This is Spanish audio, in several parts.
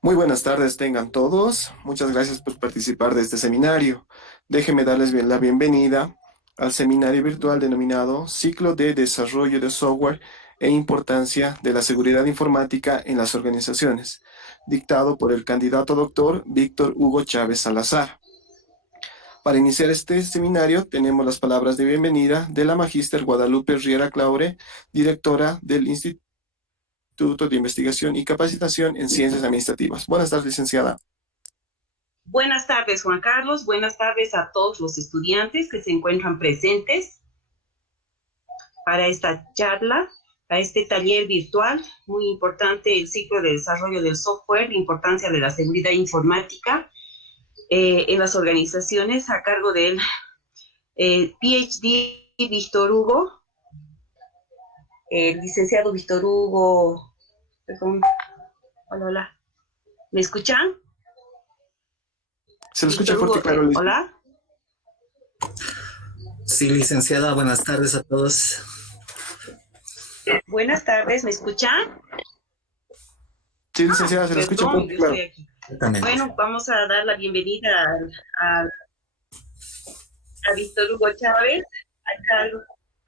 Muy buenas tardes tengan todos. Muchas gracias por participar de este seminario. Déjenme darles la bienvenida al seminario virtual denominado Ciclo de Desarrollo de Software e Importancia de la Seguridad Informática en las Organizaciones, dictado por el candidato doctor Víctor Hugo Chávez Salazar. Para iniciar este seminario tenemos las palabras de bienvenida de la magíster Guadalupe Riera Claure, directora del Instituto de Investigación y Capacitación en Ciencias Administrativas. Buenas tardes, licenciada. Buenas tardes, Juan Carlos. Buenas tardes a todos los estudiantes que se encuentran presentes para esta charla, a este taller virtual. Muy importante el ciclo de desarrollo del software, la importancia de la seguridad informática en las organizaciones, a cargo del PhD Víctor Hugo, el licenciado Víctor Hugo. Perdón. Hola, hola. ¿Me escuchan? Se lo escucha Víctor fuerte y Hugo, claro. hola. Sí, licenciada, buenas tardes a todos. Buenas tardes, ¿me escuchan? Sí, licenciada, se lo escucha Perdón, fuerte y yo claro. estoy aquí. Bueno, vamos a dar la bienvenida a Víctor Hugo Chávez.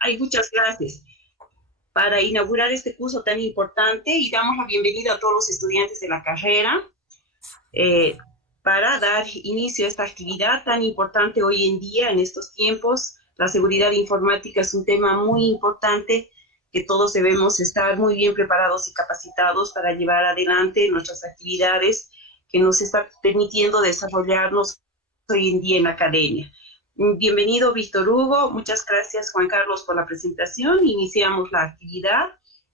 Hay muchas clases para inaugurar este curso tan importante y damos la bienvenida a todos los estudiantes de la carrera para dar inicio a esta actividad tan importante hoy en día, en estos tiempos. La seguridad informática es un tema muy importante que todos debemos estar muy bien preparados y capacitados para llevar adelante nuestras actividades que nos están permitiendo desarrollarnos hoy en día en la academia. Bienvenido, Víctor Hugo. Muchas gracias, Juan Carlos, por la presentación. Iniciamos la actividad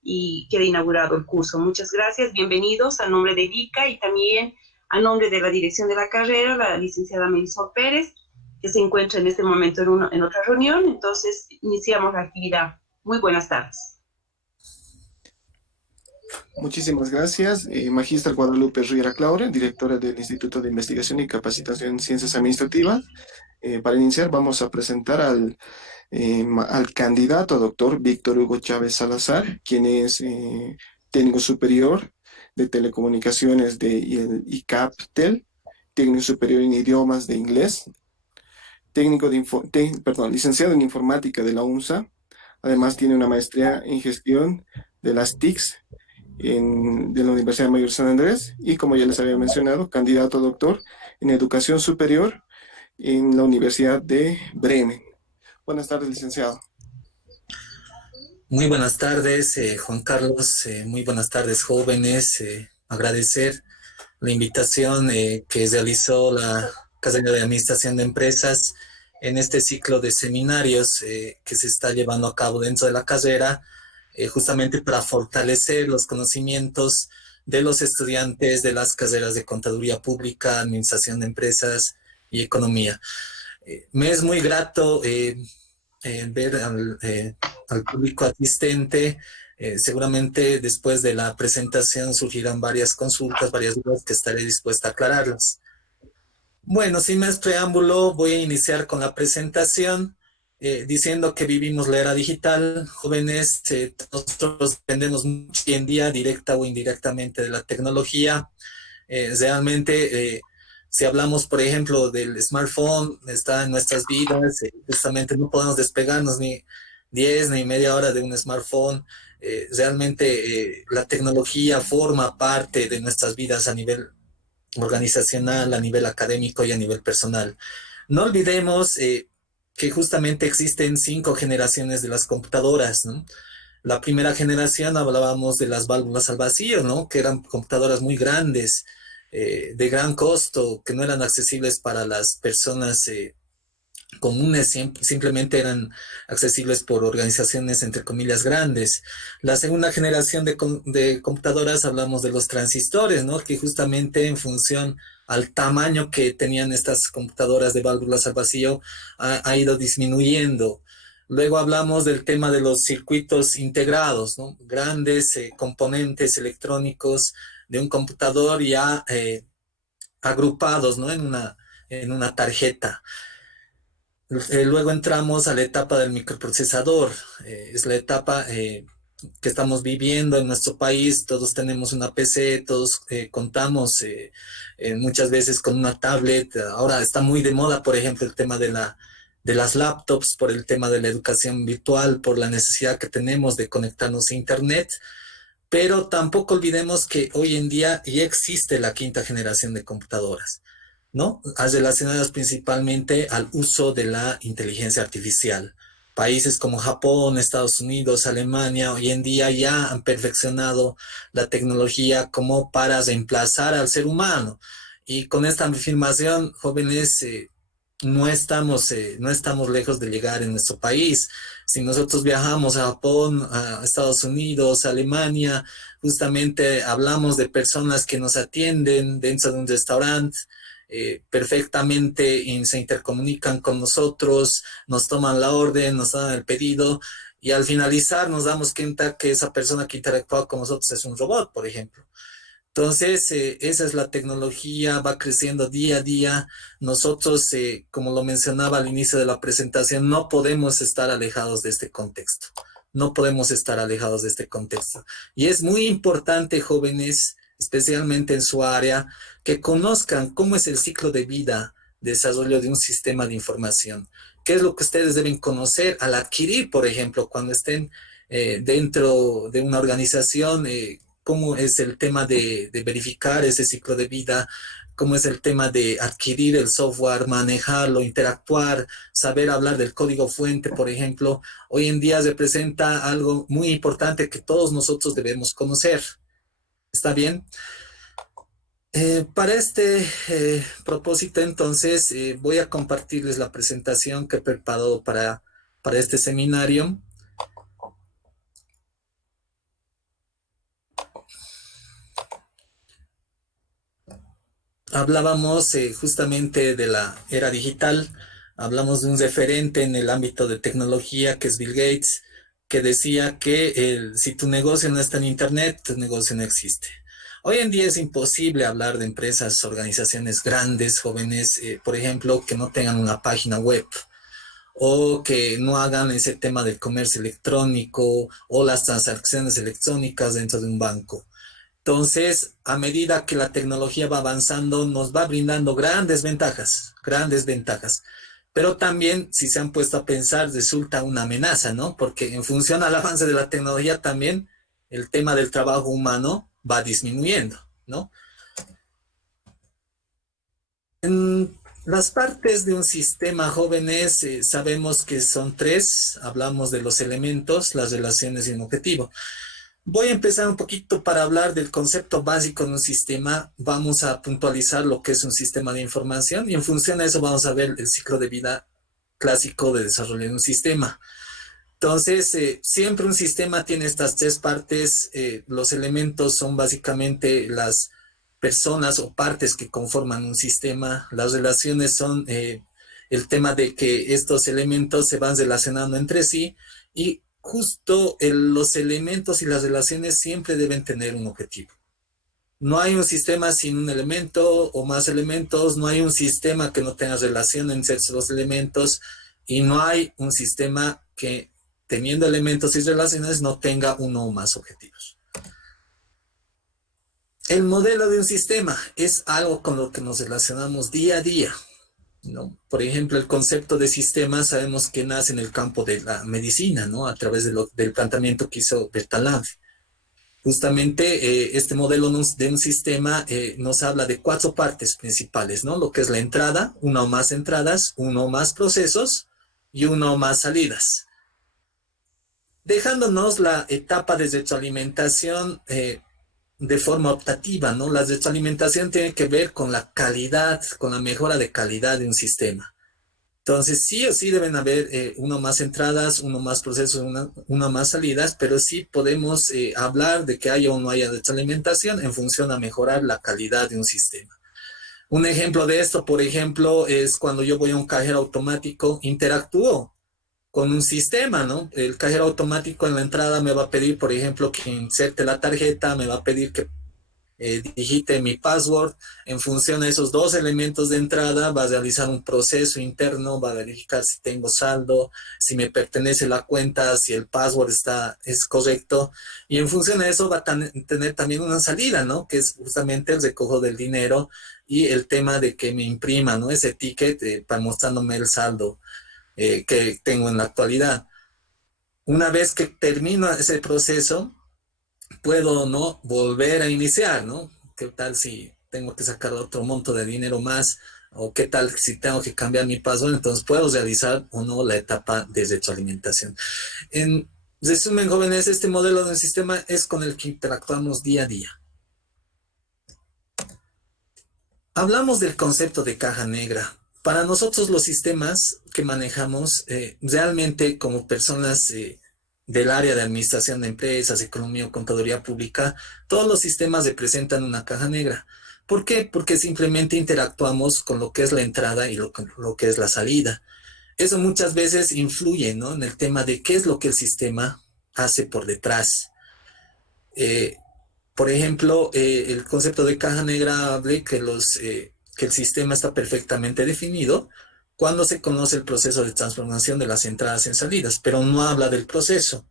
y queda inaugurado el curso. Muchas gracias. Bienvenidos a nombre de VICA y también a nombre de la dirección de la carrera, la licenciada Marisol Pérez, que se encuentra en este momento en otra reunión. Entonces, iniciamos la actividad. Muy buenas tardes. Muchísimas gracias. Magíster Guadalupe Riera Claure, directora del Instituto de Investigación y Capacitación en Ciencias Administrativas. Para iniciar, vamos a presentar al candidato doctor Víctor Hugo Chávez Salazar, quien es técnico superior de telecomunicaciones de el ICAPTEL, técnico superior en idiomas de inglés, licenciado en informática de la UNSA. Además, tiene una maestría en gestión de las TICs de la Universidad Mayor San Andrés y, como ya les había mencionado, candidato a doctor en educación superior en la Universidad de Bremen. Buenas tardes, licenciado. Muy buenas tardes, Juan Carlos. Muy buenas tardes, jóvenes. Agradecer la invitación que realizó la Academia de Administración de Empresas en este ciclo de seminarios que se está llevando a cabo dentro de la carrera, justamente para fortalecer los conocimientos de los estudiantes de las carreras de Contaduría Pública, Administración de Empresas y Economía. Me es muy grato ver al público asistente. Seguramente después de la presentación surgirán varias consultas, varias dudas que estaré dispuesta a aclararlas. Bueno, sin más preámbulo, voy a iniciar con la presentación diciendo que vivimos la era digital. Jóvenes, nosotros dependemos mucho hoy en día, directa o indirectamente, de la tecnología. Realmente, si hablamos, por ejemplo, del smartphone, está en nuestras vidas, justamente no podemos despegarnos ni 10 ni media hora de un smartphone. Realmente la tecnología forma parte de nuestras vidas a nivel organizacional, a nivel académico y a nivel personal. No olvidemos que justamente existen 5 generaciones de las computadoras, ¿no? La primera generación hablábamos de las válvulas al vacío, ¿no? Que eran computadoras muy grandes, de gran costo, que no eran accesibles para las personas comunes, simplemente eran accesibles por organizaciones, entre comillas, grandes. La segunda generación de computadoras hablamos de los transistores, ¿no? Que justamente en función al tamaño que tenían estas computadoras de válvulas al vacío ha ido disminuyendo. Luego hablamos del tema de los circuitos integrados, ¿no? Grandes componentes electrónicos de un computador ya agrupados, ¿no? En una tarjeta. Luego entramos a la etapa del microprocesador. Es la etapa que estamos viviendo en nuestro país. Todos tenemos una PC, todos contamos muchas veces con una tablet. Ahora está muy de moda, por ejemplo, el tema de las laptops, por el tema de la educación virtual, por la necesidad que tenemos de conectarnos a Internet. Pero tampoco olvidemos que hoy en día ya existe la quinta generación de computadoras, ¿no? Relacionadas principalmente al uso de la inteligencia artificial. Países como Japón, Estados Unidos, Alemania, hoy en día ya han perfeccionado la tecnología como para reemplazar al ser humano. Y con esta afirmación, jóvenes, no estamos lejos de llegar en nuestro país. Si nosotros viajamos a Japón, a Estados Unidos, a Alemania, justamente hablamos de personas que nos atienden dentro de un restaurante, perfectamente se intercomunican con nosotros, nos toman la orden, nos dan el pedido y al finalizar nos damos cuenta que esa persona que interactúa con nosotros es un robot, por ejemplo. Entonces, esa es la tecnología, va creciendo día a día. Nosotros, como lo mencionaba al inicio de la presentación, no podemos estar alejados de este contexto. No podemos estar alejados de este contexto. Y es muy importante, jóvenes, especialmente en su área, que conozcan cómo es el ciclo de vida de desarrollo de un sistema de información. ¿Qué es lo que ustedes deben conocer al adquirir, por ejemplo, cuando estén dentro de una organización? Cómo es el tema de verificar ese ciclo de vida, cómo es el tema de adquirir el software, manejarlo, interactuar, saber hablar del código fuente, por ejemplo. Hoy en día representa algo muy importante que todos nosotros debemos conocer. ¿Está bien? Para este propósito, entonces, voy a compartirles la presentación que he preparado para este seminario. Hablábamos justamente de la era digital, hablamos de un referente en el ámbito de tecnología que es Bill Gates, que decía que si tu negocio no está en Internet, tu negocio no existe. Hoy en día es imposible hablar de empresas, organizaciones grandes, jóvenes, por ejemplo, que no tengan una página web o que no hagan ese tema del comercio electrónico o las transacciones electrónicas dentro de un banco. Entonces, a medida que la tecnología va avanzando, nos va brindando grandes ventajas. Pero también, si se han puesto a pensar, resulta una amenaza, ¿no? Porque en función al avance de la tecnología también el tema del trabajo humano va disminuyendo, ¿no? En las partes de un sistema, jóvenes, sabemos que son tres. Hablamos de los elementos, las relaciones y un objetivo. Voy a empezar un poquito para hablar del concepto básico de un sistema. Vamos a puntualizar lo que es un sistema de información y en función a eso vamos a ver el ciclo de vida clásico de desarrollo de un sistema. Entonces, siempre un sistema tiene estas tres partes. Los elementos son básicamente las personas o partes que conforman un sistema. Las relaciones son el tema de que estos elementos se van relacionando entre sí y justo los elementos y las relaciones siempre deben tener un objetivo. No hay un sistema sin un elemento o más elementos, no hay un sistema que no tenga relación entre los elementos y no hay un sistema que teniendo elementos y relaciones no tenga uno o más objetivos. El modelo de un sistema es algo con lo que nos relacionamos día a día, ¿no? Por ejemplo, el concepto de sistema sabemos que nace en el campo de la medicina, ¿no? A través del planteamiento que hizo Bertalanffy. Justamente este modelo de un sistema nos habla de cuatro partes principales, ¿no? Lo que es la entrada, una o más entradas, uno o más procesos y una o más salidas. Dejándonos la etapa de retroalimentación de forma optativa, ¿no? La retroalimentación tiene que ver con la calidad, con la mejora de calidad de un sistema. Entonces, sí o sí deben haber uno más entradas, uno más procesos, una más salidas, pero sí podemos hablar de que haya o no haya retroalimentación en función a mejorar la calidad de un sistema. Un ejemplo de esto, por ejemplo, es cuando yo voy a un cajero automático, interactúo con un sistema, ¿no? El cajero automático en la entrada me va a pedir, por ejemplo, que inserte la tarjeta, me va a pedir que digite mi password. En función de esos dos elementos de entrada, va a realizar un proceso interno, va a verificar si tengo saldo, si me pertenece la cuenta, si el password es correcto. Y en función de eso va a tener también una salida, ¿no? Que es justamente el recojo del dinero y el tema de que me imprima, ¿no? Ese ticket para mostrándome el saldo que tengo en la actualidad. Una vez que termino ese proceso, puedo no volver a iniciar, ¿no? ¿Qué tal si tengo que sacar otro monto de dinero más? ¿O qué tal si tengo que cambiar mi password? Entonces puedo realizar o no la etapa de retroalimentación. En resumen, jóvenes, este modelo de sistema es con el que interactuamos día a día. Hablamos del concepto de caja negra. Para nosotros los sistemas que manejamos, realmente como personas del área de administración de empresas, economía o contaduría pública, todos los sistemas representan una caja negra. ¿Por qué? Porque simplemente interactuamos con lo que es la entrada y lo que es la salida. Eso muchas veces influye, ¿no? En el tema de qué es lo que el sistema hace por detrás. Eh, por ejemplo, el concepto de caja negra habla que el sistema está perfectamente definido cuando se conoce el proceso de transformación de las entradas en salidas, pero no habla del proceso.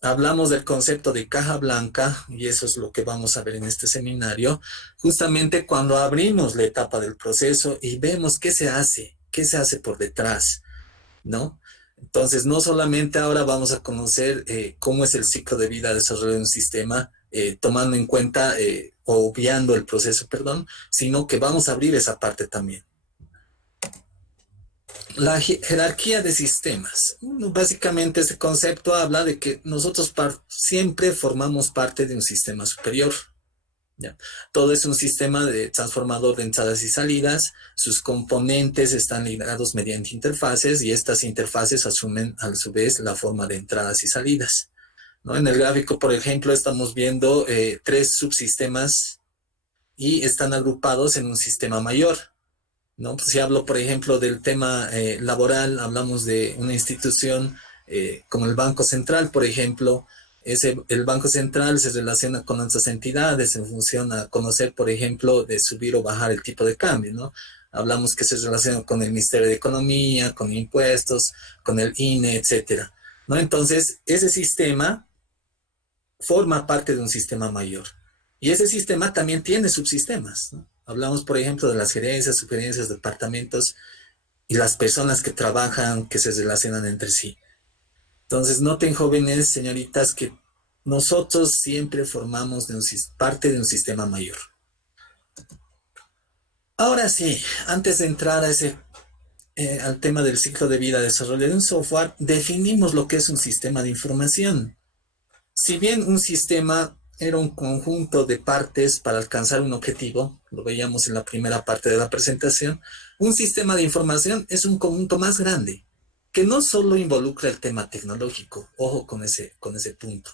Hablamos del concepto de caja blanca, y eso es lo que vamos a ver en este seminario, justamente cuando abrimos la etapa del proceso y vemos qué se hace por detrás, ¿no? Entonces, no solamente ahora vamos a conocer cómo es el ciclo de vida desarrollado en un sistema, tomando en cuenta o obviando el proceso, perdón, sino que vamos a abrir esa parte también. La jerarquía de sistemas. Básicamente este concepto habla de que nosotros siempre formamos parte de un sistema superior. ¿Ya? Todo es un sistema de transformador de entradas y salidas. Sus componentes están ligados mediante interfaces y estas interfaces asumen a su vez la forma de entradas y salidas, ¿no? En el gráfico, por ejemplo, estamos viendo 3 subsistemas y están agrupados en un sistema mayor, ¿no? Pues si hablo, por ejemplo, del tema laboral, hablamos de una institución como el Banco Central, por ejemplo. El Banco Central se relaciona con otras entidades en función a conocer, por ejemplo, de subir o bajar el tipo de cambio, ¿no? Hablamos que se relaciona con el Ministerio de Economía, con impuestos, con el INE, etcétera, ¿no? Entonces, ese sistema forma parte de un sistema mayor. Y ese sistema también tiene subsistemas, ¿no? Hablamos, por ejemplo, de las gerencias, supergerencias, departamentos y las personas que trabajan, que se relacionan entre sí. Entonces, noten, jóvenes, señoritas, que nosotros siempre formamos parte de un sistema mayor. Ahora sí, antes de entrar al tema del ciclo de vida de desarrollo de un software, definimos lo que es un sistema de información. Si bien un sistema era un conjunto de partes para alcanzar un objetivo, lo veíamos en la primera parte de la presentación, un sistema de información es un conjunto más grande, que no solo involucra el tema tecnológico, ojo con ese punto.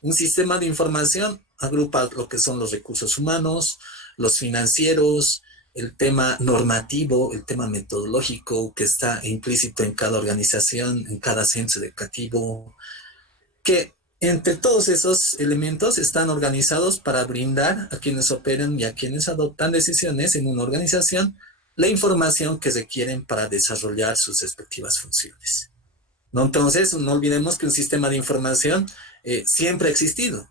Un sistema de información agrupa lo que son los recursos humanos, los financieros, el tema normativo, el tema metodológico que está implícito en cada organización, en cada centro educativo, que entre todos esos elementos están organizados para brindar a quienes operan y a quienes adoptan decisiones en una organización la información que requieren para desarrollar sus respectivas funciones, ¿no? Entonces, no olvidemos que un sistema de información siempre ha existido.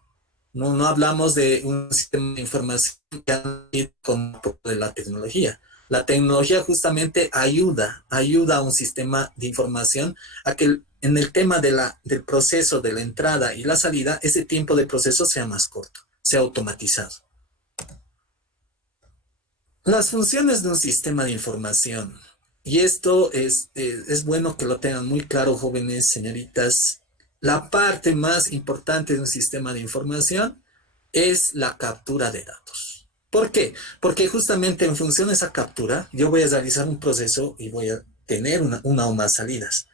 No hablamos de un sistema de información que ha ido con de la tecnología. La tecnología justamente ayuda a un sistema de información a que en el tema del proceso de la entrada y la salida, ese tiempo de proceso sea más corto, sea automatizado. Las funciones de un sistema de información, y esto es bueno que lo tengan muy claro, jóvenes, señoritas, la parte más importante de un sistema de información es la captura de datos. ¿Por qué? Porque justamente en función de esa captura, yo voy a realizar un proceso y voy a tener una o más salidas.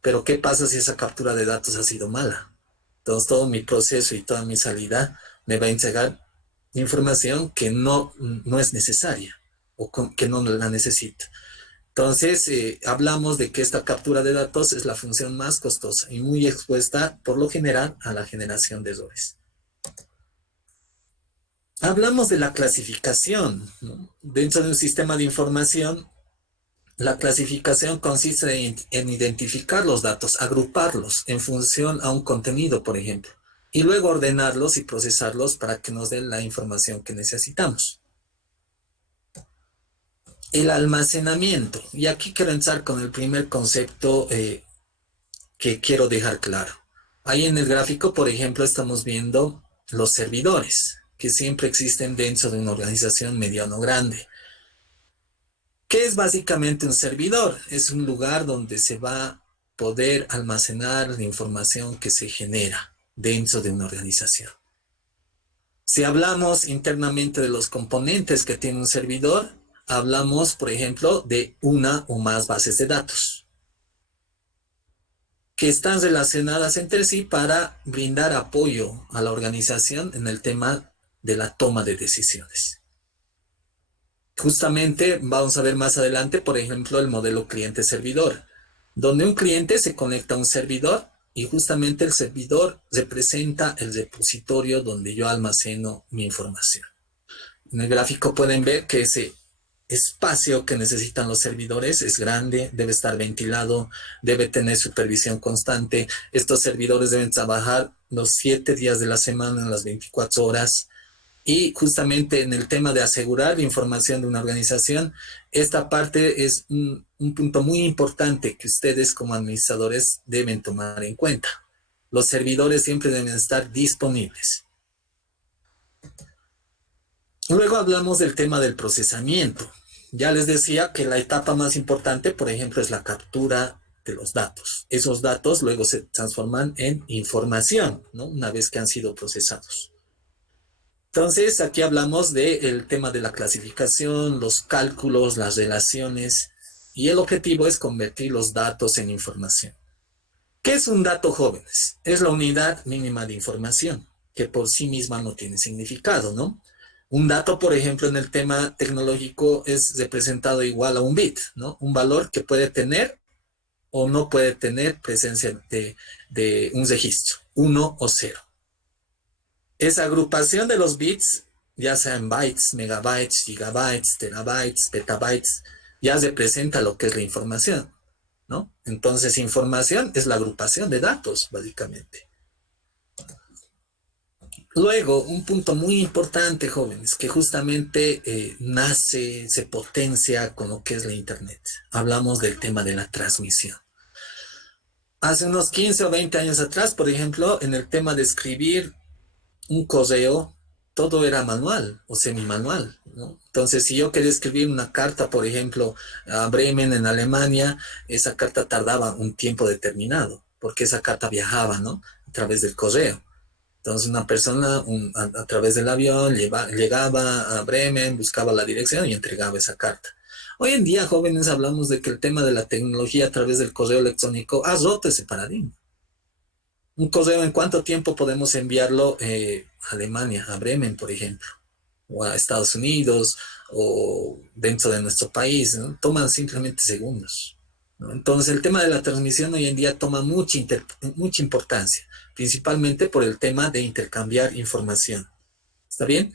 Pero ¿qué pasa si esa captura de datos ha sido mala? Entonces todo mi proceso y toda mi salida me va a entregar información que no es necesaria o que no la necesito. Entonces, hablamos de que esta captura de datos es la función más costosa y muy expuesta, por lo general, a la generación de errores. Hablamos de la clasificación, ¿no? Dentro de un sistema de información, la clasificación consiste en identificar los datos, agruparlos en función a un contenido, por ejemplo, y luego ordenarlos y procesarlos para que nos den la información que necesitamos. El almacenamiento. Y aquí quiero entrar con el primer concepto que quiero dejar claro. Ahí en el gráfico, por ejemplo, estamos viendo los servidores, que siempre existen dentro de una organización mediana o grande. ¿Qué es básicamente un servidor? Es un lugar donde se va a poder almacenar la información que se genera dentro de una organización. Si hablamos internamente de los componentes que tiene un servidor, hablamos, por ejemplo, de una o más bases de datos que están relacionadas entre sí para brindar apoyo a la organización en el tema de la toma de decisiones. Justamente vamos a ver más adelante, por ejemplo, el modelo cliente-servidor, donde un cliente se conecta a un servidor y justamente el servidor representa el repositorio donde yo almaceno mi información. En el gráfico pueden ver que ese espacio que necesitan los servidores es grande, debe estar ventilado, debe tener supervisión constante. Estos servidores deben trabajar los 7 días de la semana en las 24 horas. Y justamente en el tema de asegurar la información de una organización, esta parte es un punto muy importante que ustedes como administradores deben tomar en cuenta. Los servidores siempre deben estar disponibles. Luego hablamos del tema del procesamiento. Ya les decía que la etapa más importante, por ejemplo, es la captura de los datos. Esos datos luego se transforman en información, ¿no? Una vez que han sido procesados. Entonces, aquí hablamos del tema de la clasificación, los cálculos, las relaciones, y el objetivo es convertir los datos en información. ¿Qué es un dato, jóvenes? Es la unidad mínima de información, que por sí misma no tiene significado, ¿no? Un dato, por ejemplo, en el tema tecnológico es representado igual a un bit, ¿no? Un valor que puede tener o no puede tener presencia de un registro, 1 o 0. Esa agrupación de los bits, ya sean bytes, megabytes, gigabytes, terabytes, petabytes, ya representa lo que es la información, ¿no? Entonces, información es la agrupación de datos, básicamente. Luego, un punto muy importante, jóvenes, que justamente nace, se potencia con lo que es la Internet. Hablamos del tema de la transmisión. Hace unos 15 o 20 años atrás, por ejemplo, en el tema de escribir un correo, todo era manual o semi-manual, ¿no? Entonces, si yo quería escribir una carta, por ejemplo, a Bremen, en Alemania, esa carta tardaba un tiempo determinado, porque esa carta viajaba, ¿no? A través del correo. Entonces, una persona a través del avión llegaba a Bremen, buscaba la dirección y entregaba esa carta. Hoy en día, jóvenes, hablamos de que el tema de la tecnología a través del correo electrónico ha roto ese paradigma. Un correo, ¿en cuánto tiempo podemos enviarlo a Alemania, a Bremen, por ejemplo? O a Estados Unidos, o dentro de nuestro país, ¿no? Toman simplemente segundos, ¿no? Entonces, el tema de la transmisión hoy en día toma mucha importancia, principalmente por el tema de intercambiar información. ¿Está bien?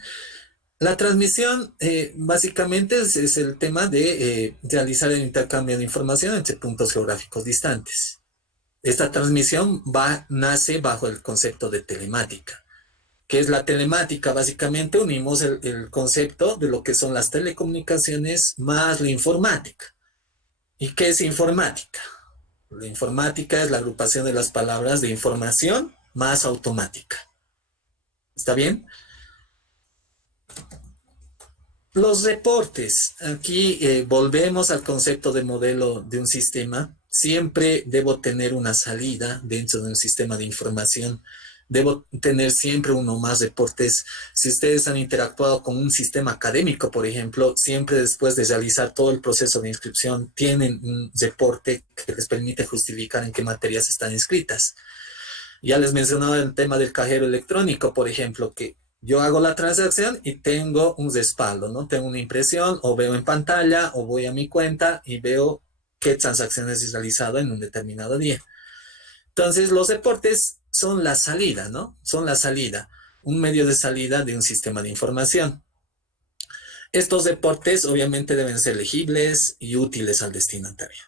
La transmisión básicamente es el tema de realizar el intercambio de información entre puntos geográficos distantes. Esta transmisión nace bajo el concepto de telemática. ¿Qué es la telemática? Básicamente unimos el concepto de lo que son las telecomunicaciones más la informática. ¿Y qué es informática? La informática es la agrupación de las palabras de información más automática. ¿Está bien? Los reportes. Aquí volvemos al concepto de modelo de un sistema. Siempre debo tener una salida dentro de un sistema de información. Debo tener siempre uno o más reportes. Si ustedes han interactuado con un sistema académico, por ejemplo, siempre después de realizar todo el proceso de inscripción, tienen un reporte que les permite justificar en qué materias están inscritas. Ya les mencionaba el tema del cajero electrónico, por ejemplo, que yo hago la transacción y tengo un respaldo, ¿no? Tengo una impresión, o veo en pantalla, o voy a mi cuenta y veo qué transacciones he realizado en un determinado día. Entonces, los reportes son la salida, ¿no? Son la salida. un medio de salida de un sistema de información. Estos reportes obviamente deben ser legibles y útiles al destinatario.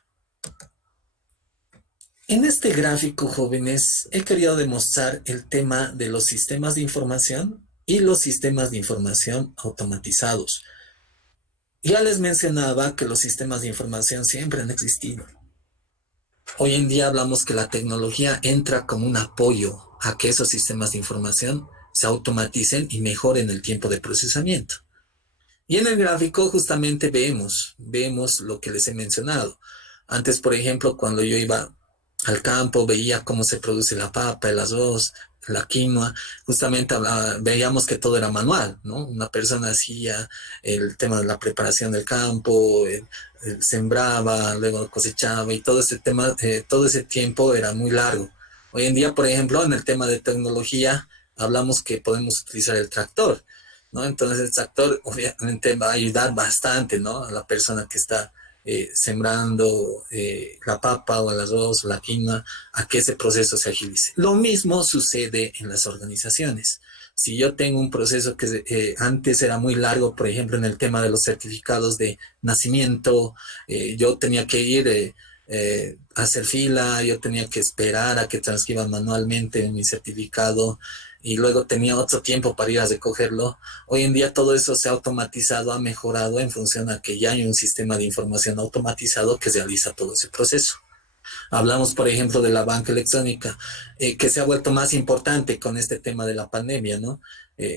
En este gráfico, jóvenes, he querido demostrar el tema de los sistemas de información y los sistemas de información automatizados. Ya les mencionaba que los sistemas de información siempre han existido. Hoy en día hablamos que la tecnología entra como un apoyo a que esos sistemas de información se automaticen y mejoren el tiempo de procesamiento. Y en el gráfico justamente vemos lo que les he mencionado. Antes, por ejemplo, cuando yo iba al campo, veía cómo se produce la papa, el arroz, la quinoa, justamente veíamos que todo era manual, ¿no? Una persona hacía el tema de la preparación del campo, sembraba, luego cosechaba y todo ese tema, todo ese tiempo era muy largo. Hoy en día, por ejemplo, en el tema de tecnología, hablamos que podemos utilizar el tractor, ¿no? Entonces el tractor obviamente va a ayudar bastante, ¿no? A la persona que está sembrando la papa o el arroz o la quinoa, a que ese proceso se agilice. Lo mismo sucede en las organizaciones. Si yo tengo un proceso que antes era muy largo, por ejemplo, en el tema de los certificados de nacimiento, yo tenía que ir a hacer fila, yo tenía que esperar a que transcriban manualmente mi certificado y luego tenía otro tiempo para ir a recogerlo. Hoy en día todo eso se ha automatizado, ha mejorado en función a que ya hay un sistema de información automatizado que realiza todo ese proceso. Hablamos, por ejemplo, de la banca electrónica, que se ha vuelto más importante con este tema de la pandemia, ¿no?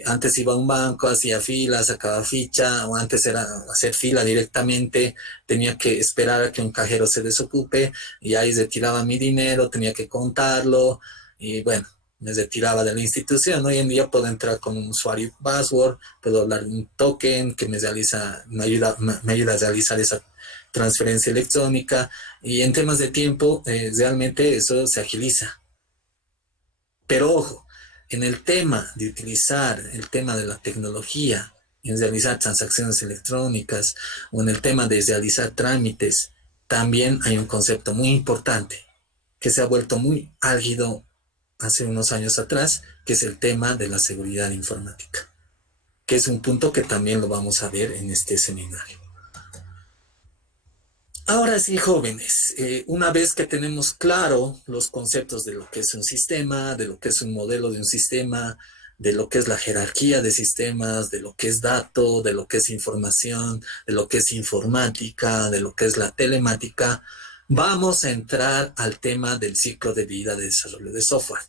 Antes iba a un banco, hacía fila, sacaba ficha, o antes era hacer fila directamente, tenía que esperar a que un cajero se desocupe, y ahí retiraba mi dinero, tenía que contarlo, y bueno, me retiraba de la institución. Hoy en día puedo entrar con un usuario y password, puedo hablar de un token que me ayuda a realizar esa transferencia electrónica, y en temas de tiempo realmente eso se agiliza. Pero ojo, en el tema de utilizar el tema de la tecnología en realizar transacciones electrónicas o en el tema de realizar trámites, también hay un concepto muy importante que se ha vuelto muy álgido hace unos años atrás, que es el tema de la seguridad informática, que es un punto que también lo vamos a ver en este seminario. Ahora sí, jóvenes, una vez que tenemos claro los conceptos de lo que es un sistema, de lo que es un modelo de un sistema, de lo que es la jerarquía de sistemas, de lo que es dato, de lo que es información, de lo que es informática, de lo que es la telemática, vamos a entrar al tema del ciclo de vida de desarrollo de software.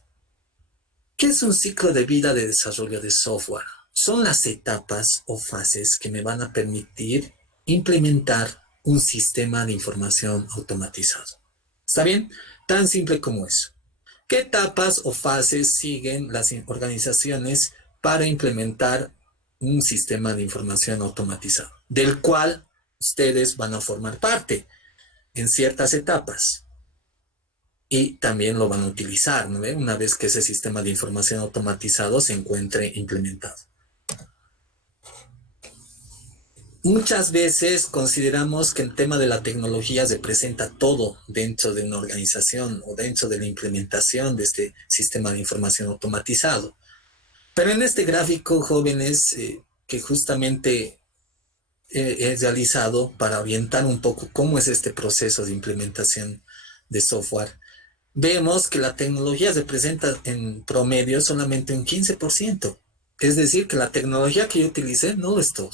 ¿Qué es un ciclo de vida de desarrollo de software? Son las etapas o fases que me van a permitir implementar un sistema de información automatizado. ¿Está bien? Tan simple como eso. ¿Qué etapas o fases siguen las organizaciones para implementar un sistema de información automatizado, del cual ustedes van a formar parte en ciertas etapas? Y también lo van a utilizar, ¿no? Una vez que ese sistema de información automatizado se encuentre implementado. Muchas veces consideramos que el tema de la tecnología representa todo dentro de una organización o dentro de la implementación de este sistema de información automatizado. Pero en este gráfico, jóvenes, que justamente he realizado para orientar un poco cómo es este proceso de implementación de software, vemos que la tecnología representa en promedio solamente un 15%. Es decir, que la tecnología que yo utilicé no lo es todo.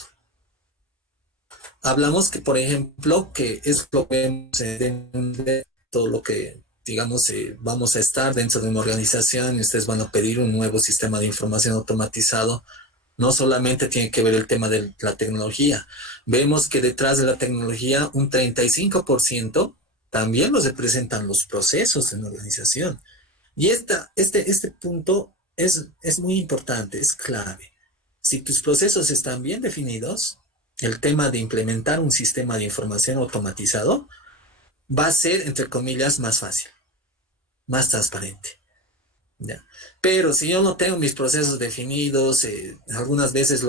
Hablamos que, por ejemplo, que es lo que vemos en todo lo que, digamos, vamos a estar dentro de una organización y ustedes van a pedir un nuevo sistema de información automatizado. No solamente tiene que ver el tema de la tecnología. Vemos que detrás de la tecnología un 35% también los representan los procesos en la organización. Y este punto es muy importante, es clave. Si tus procesos están bien definidos, el tema de implementar un sistema de información automatizado va a ser, entre comillas, más fácil, más transparente. ¿Ya? Pero si yo no tengo mis procesos definidos, algunas veces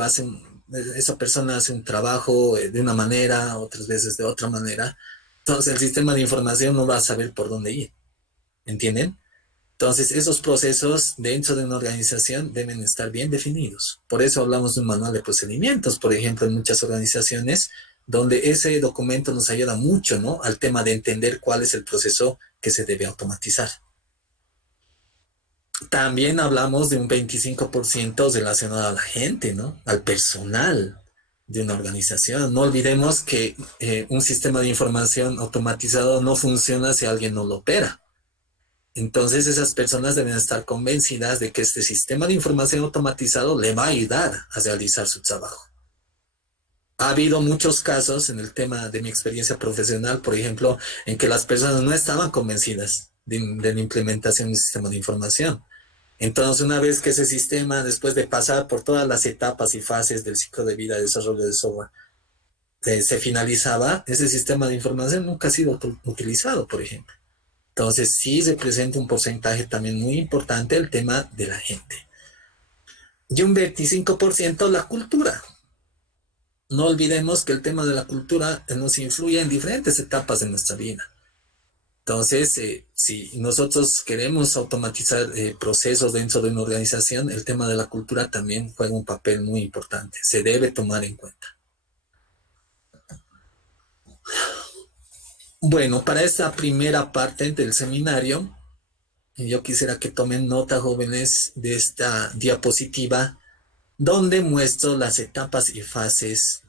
esa persona hace un trabajo de una manera, otras veces de otra manera, entonces el sistema de información no va a saber por dónde ir. ¿Entienden? Entonces, esos procesos dentro de una organización deben estar bien definidos. Por eso hablamos de un manual de procedimientos, por ejemplo, en muchas organizaciones, donde ese documento nos ayuda mucho, ¿no? Al tema de entender cuál es el proceso que se debe automatizar. También hablamos de un 25% relacionado a la gente, ¿no? Al personal de una organización. No olvidemos que un sistema de información automatizado no funciona si alguien no lo opera. Entonces esas personas deben estar convencidas de que este sistema de información automatizado le va a ayudar a realizar su trabajo. Ha habido muchos casos en el tema de mi experiencia profesional, por ejemplo, en que las personas no estaban convencidas de la implementación del sistema de información. Entonces, una vez que ese sistema, después de pasar por todas las etapas y fases del ciclo de vida de desarrollo de software, se finalizaba, ese sistema de información nunca ha sido utilizado, por ejemplo. Entonces, sí representa un porcentaje también muy importante el tema de la gente. Y un 25% la cultura. No olvidemos que el tema de la cultura nos influye en diferentes etapas de nuestra vida. Entonces, si nosotros queremos automatizar procesos dentro de una organización, el tema de la cultura también juega un papel muy importante. Se debe tomar en cuenta. Bueno, para esta primera parte del seminario, yo quisiera que tomen nota, jóvenes, de esta diapositiva, donde muestro las etapas y fases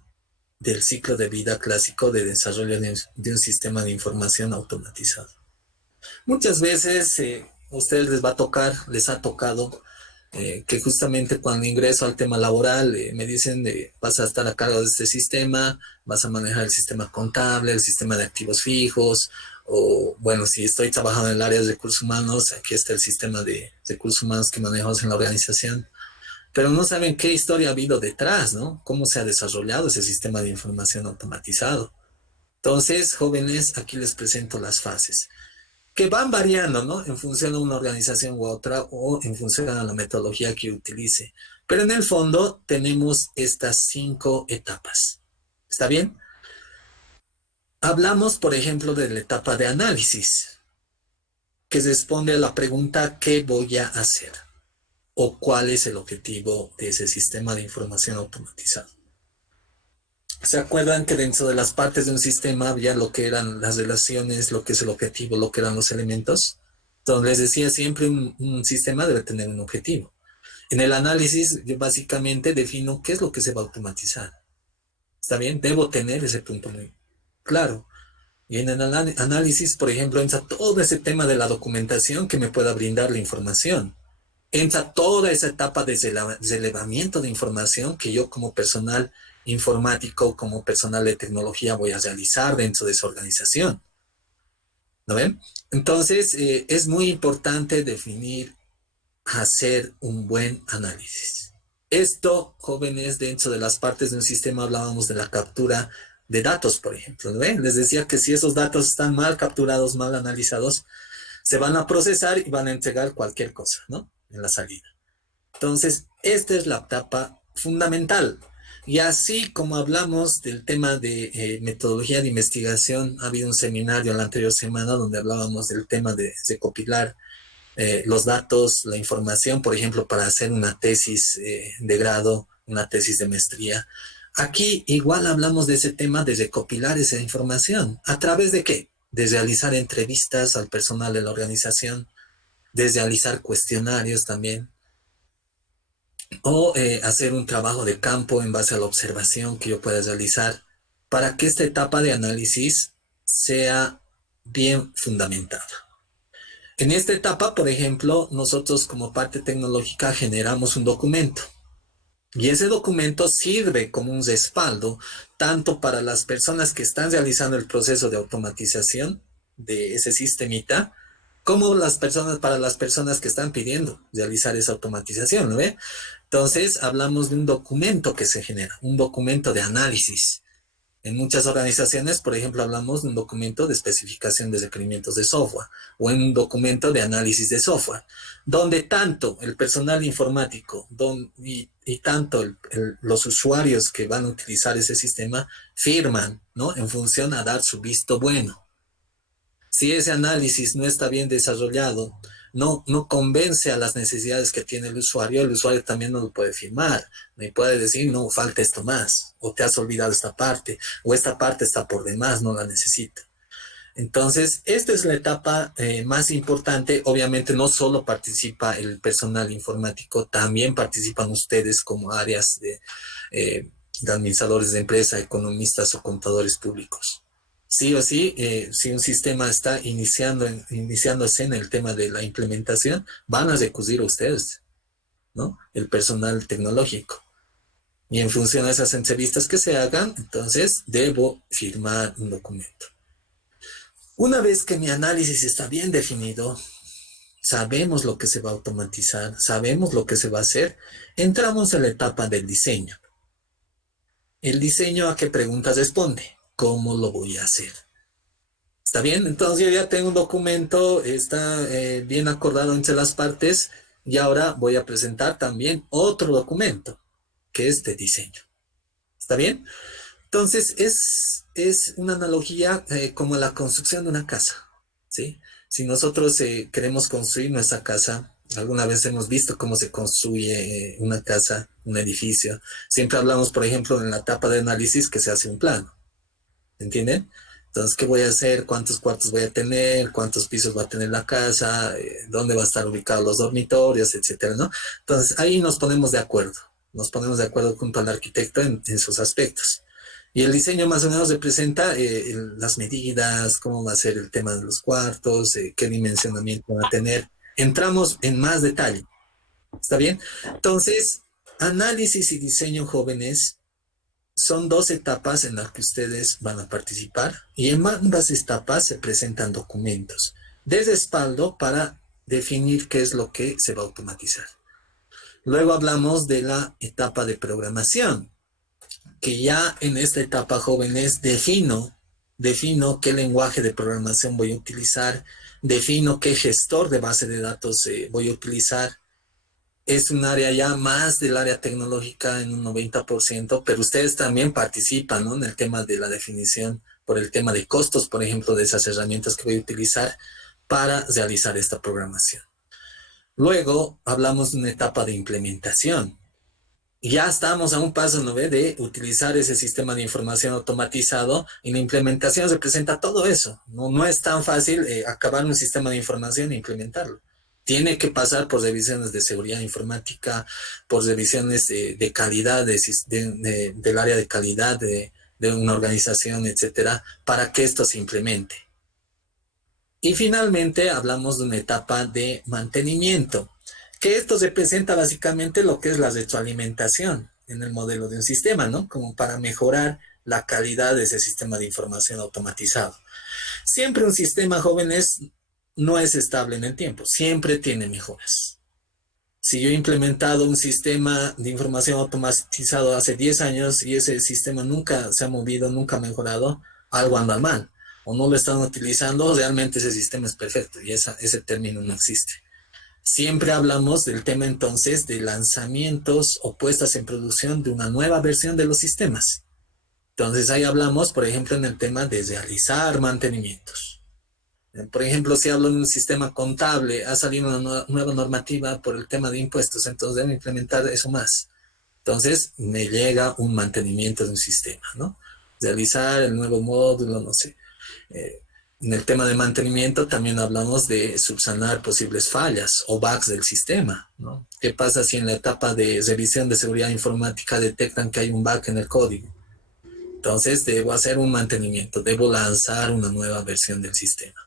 del ciclo de vida clásico de desarrollo de un sistema de información automatizado. Muchas veces a ustedes les ha tocado que justamente cuando ingreso al tema laboral me dicen vas a estar a cargo de este sistema, vas a manejar el sistema contable, el sistema de activos fijos, o bueno, si estoy trabajando en el área de recursos humanos, aquí está el sistema de recursos humanos que manejamos en la organización. Pero no saben qué historia ha habido detrás, ¿no? Cómo se ha desarrollado ese sistema de información automatizado. Entonces, jóvenes, aquí les presento las fases, que van variando, ¿no? En función de una organización u otra o en función de la metodología que utilice. Pero en el fondo tenemos estas 5 etapas. ¿Está bien? Hablamos, por ejemplo, de la etapa de análisis, que responde a la pregunta ¿qué voy a hacer? O cuál es el objetivo de ese sistema de información automatizado. ¿Se acuerdan que dentro de las partes de un sistema había lo que eran las relaciones, lo que es el objetivo, lo que eran los elementos? Entonces les decía, siempre un sistema debe tener un objetivo. En el análisis yo básicamente defino qué es lo que se va a automatizar. ¿Está bien? Debo tener ese punto muy claro. Y en el análisis, por ejemplo, entra todo ese tema de la documentación que me pueda brindar la información. Entra toda esa etapa de relevamiento de información que yo como personal informático, como personal de tecnología voy a realizar dentro de esa organización. ¿No ven? Entonces, es muy importante definir, hacer un buen análisis. Esto, jóvenes, dentro de las partes de un sistema hablábamos de la captura de datos, por ejemplo. ¿No ven? Les decía que si esos datos están mal capturados, mal analizados, se van a procesar y van a entregar cualquier cosa, ¿no? En la salida. Entonces, esta es la etapa fundamental. Y así como hablamos del tema de metodología de investigación, ha habido un seminario la anterior semana donde hablábamos del tema de recopilar los datos, la información, por ejemplo, para hacer una tesis de grado, una tesis de maestría. Aquí igual hablamos de ese tema de recopilar esa información. ¿A través de qué? De realizar entrevistas al personal de la organización, de realizar cuestionarios también, o hacer un trabajo de campo en base a la observación que yo pueda realizar para que esta etapa de análisis sea bien fundamentada. En esta etapa, por ejemplo, nosotros como parte tecnológica generamos un documento y ese documento sirve como un respaldo tanto para las personas que están realizando el proceso de automatización de ese sistemita, como para las personas que están pidiendo realizar esa automatización, ¿no ve? Entonces, hablamos de un documento que se genera, un documento de análisis. En muchas organizaciones, por ejemplo, hablamos de un documento de especificación de requerimientos de software o en un documento de análisis de software, donde tanto el personal informático y tanto los usuarios que van a utilizar ese sistema firman, ¿no? En función a dar su visto bueno. Si ese análisis no está bien desarrollado, no convence a las necesidades que tiene el usuario también no lo puede firmar, me puede decir, no, falta esto más, o te has olvidado esta parte, o esta parte está por demás, no la necesita. Entonces, esta es la etapa más importante. Obviamente no solo participa el personal informático, también participan ustedes como áreas de administradores de empresa, economistas o contadores públicos. Sí o sí, si un sistema está iniciándose en el tema de la implementación, van a recurrir a ustedes, ¿no? El personal tecnológico. Y en función de esas entrevistas que se hagan, entonces debo firmar un documento. Una vez que mi análisis está bien definido, sabemos lo que se va a automatizar, sabemos lo que se va a hacer, entramos en la etapa del diseño. ¿El diseño a qué preguntas responde? ¿Cómo lo voy a hacer? ¿Está bien? Entonces yo ya tengo un documento, está bien acordado entre las partes y ahora voy a presentar también otro documento, que es de diseño. ¿Está bien? Entonces, es una analogía como la construcción de una casa, ¿sí? Si nosotros queremos construir nuestra casa, alguna vez hemos visto cómo se construye una casa, un edificio. Siempre hablamos, por ejemplo, en la etapa de análisis que se hace un plano, ¿entienden? Entonces, ¿qué voy a hacer? ¿Cuántos cuartos voy a tener? ¿Cuántos pisos va a tener la casa? ¿Dónde va a estar ubicados los dormitorios? Etcétera, ¿no? Entonces, ahí nos ponemos de acuerdo. Nos ponemos de acuerdo junto al arquitecto en sus aspectos. Y el diseño más o menos representa las medidas, cómo va a ser el tema de los cuartos, qué dimensionamiento van a tener. Entramos en más detalle. ¿Está bien? Entonces, análisis y diseño, jóvenes, son 2 etapas en las que ustedes van a participar. Y en ambas etapas se presentan documentos de respaldo para definir qué es lo que se va a automatizar. Luego hablamos de la etapa de programación, que ya en esta etapa, jóvenes, defino qué lenguaje de programación voy a utilizar, defino qué gestor de base de datos voy a utilizar. Es un área ya más del área tecnológica en un 90%, pero ustedes también participan, ¿no?, en el tema de la definición por el tema de costos, por ejemplo, de esas herramientas que voy a utilizar para realizar esta programación. Luego hablamos de una etapa de implementación. Ya estamos a un paso, ¿no ve?, de utilizar ese sistema de información automatizado, y la implementación representa todo eso. No es tan fácil acabar un sistema de información e implementarlo. Tiene que pasar por revisiones de seguridad informática, por revisiones de calidad, del área de calidad de una organización, etcétera, para que esto se implemente. Y finalmente hablamos de una etapa de mantenimiento, que esto representa básicamente lo que es la retroalimentación en el modelo de un sistema, ¿no? Como para mejorar la calidad de ese sistema de información automatizado. Siempre un sistema, jóvenes, no es estable en el tiempo, siempre tiene mejoras. Si yo he implementado un sistema de información automatizado hace 10 años y ese sistema nunca se ha movido, nunca ha mejorado, algo anda mal, o no lo están utilizando, realmente ese sistema es perfecto y ese término no existe. Siempre hablamos del tema entonces de lanzamientos o puestas en producción de una nueva versión de los sistemas. Entonces ahí hablamos, por ejemplo, en el tema de realizar mantenimientos. Por ejemplo, si hablo de un sistema contable, ha salido una nueva normativa por el tema de impuestos, entonces debo implementar eso más. Entonces me llega un mantenimiento de un sistema, ¿no? Realizar el nuevo módulo, no sé. En el tema de mantenimiento también hablamos de subsanar posibles fallas o bugs del sistema, ¿no? ¿Qué pasa si en la etapa de revisión de seguridad informática detectan que hay un bug en el código? Entonces debo hacer un mantenimiento, debo lanzar una nueva versión del sistema.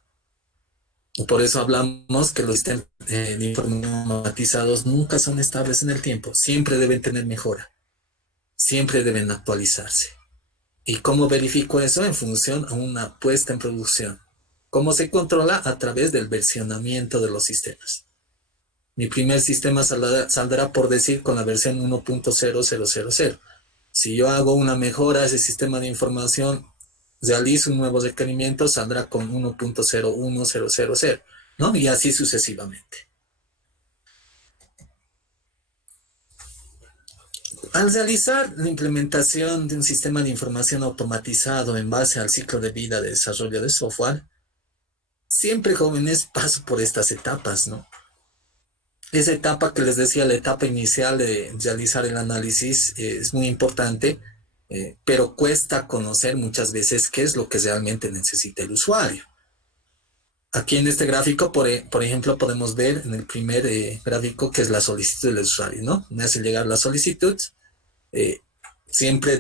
Y por eso hablamos que los sistemas de información automatizados nunca son estables en el tiempo, siempre deben tener mejora, siempre deben actualizarse. ¿Y cómo verifico eso? En función a una puesta en producción. ¿Cómo se controla? A través del versionamiento de los sistemas. Mi primer sistema saldrá, por decir, con la versión 1.0000. Si yo hago una mejora a ese sistema de información, realizo un nuevo requerimiento, saldrá con 1.01000, ¿no? Y así sucesivamente. Al realizar la implementación de un sistema de información automatizado en base al ciclo de vida de desarrollo de software, siempre, jóvenes, paso por estas etapas, ¿no? Esa etapa que les decía, la etapa inicial de realizar el análisis, es muy importante, pero cuesta conocer muchas veces qué es lo que realmente necesita el usuario. Aquí en este gráfico, por ejemplo, podemos ver en el primer gráfico que es la solicitud del usuario, ¿no? Me hace llegar la solicitud, eh, siempre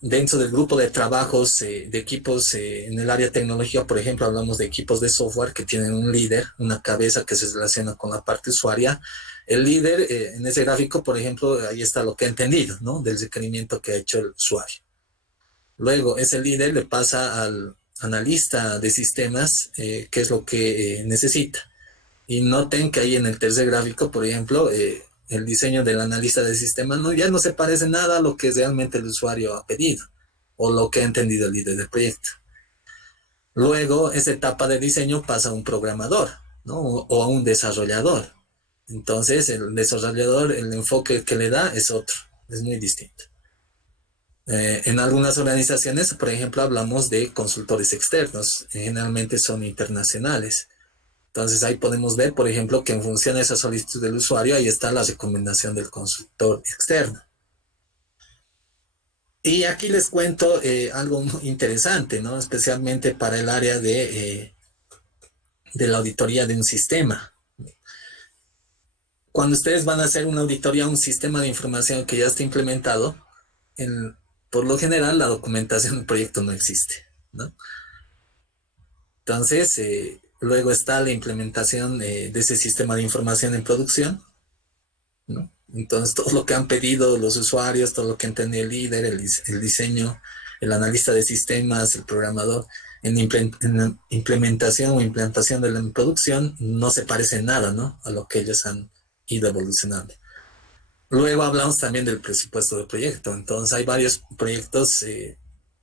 dentro del grupo de trabajos de equipos en el área tecnológica, por ejemplo, hablamos de equipos de software que tienen un líder, una cabeza que se relaciona con la parte usuaria. El líder, en ese gráfico, por ejemplo, ahí está lo que ha entendido, ¿no? Del requerimiento que ha hecho el usuario. Luego, ese líder le pasa al analista de sistemas qué es lo que necesita. Y noten que ahí en el tercer gráfico, por ejemplo, el diseño del analista de sistemas ya no se parece nada a lo que realmente el usuario ha pedido o lo que ha entendido el líder del proyecto. Luego, esa etapa de diseño pasa a un programador, ¿no? O a un desarrollador. Entonces, el desarrollador, el enfoque que le da es otro, es muy distinto. En algunas organizaciones, por ejemplo, hablamos de consultores externos, generalmente son internacionales. Entonces ahí podemos ver, por ejemplo, que en función de esa solicitud del usuario, ahí está la recomendación del consultor externo. Y aquí les cuento algo muy interesante, ¿no? Especialmente para el área de la auditoría de un sistema. Cuando ustedes van a hacer una auditoría a un sistema de información que ya está implementado, por lo general la documentación del proyecto no existe, ¿no? Entonces, luego está la implementación de ese sistema de información en producción, ¿no? Entonces, todo lo que han pedido los usuarios, todo lo que entiende el líder, el diseño, el analista de sistemas, el programador, en implementación o implantación de la producción, no se parece en nada, ¿no? A lo que ellos han ido evolucionando. Luego hablamos también del presupuesto del proyecto. Entonces, hay varios proyectos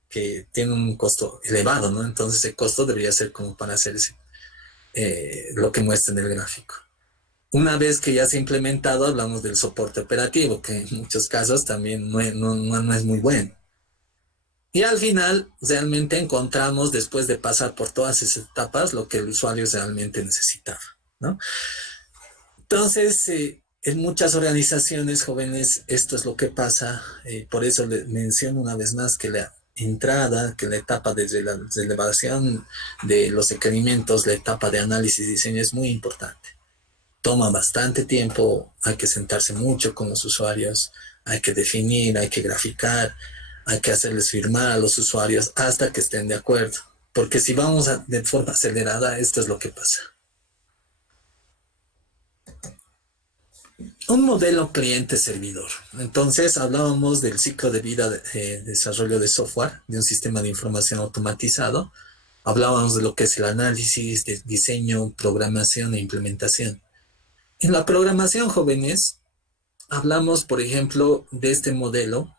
que tienen un costo elevado, ¿no? Entonces, ese costo debería ser como para hacer lo que muestra en el gráfico. Una vez que ya se ha implementado, hablamos del soporte operativo, que en muchos casos también no es muy bueno. Y al final, realmente encontramos, después de pasar por todas esas etapas, lo que el usuario realmente necesitaba, ¿no? Entonces, en muchas organizaciones jóvenes, esto es lo que pasa. Por eso les menciono una vez más que la entrada, que la etapa desde la elevación de los requerimientos, la etapa de análisis y diseño es muy importante. Toma bastante tiempo, hay que sentarse mucho con los usuarios, hay que definir, hay que graficar, hay que hacerles firmar a los usuarios hasta que estén de acuerdo. Porque si vamos de forma acelerada, esto es lo que pasa. Un modelo cliente-servidor. Entonces, hablábamos del ciclo de vida de desarrollo de software, de un sistema de información automatizado. Hablábamos de lo que es el análisis, de diseño, programación e implementación. En la programación, jóvenes, hablamos, por ejemplo, de este modelo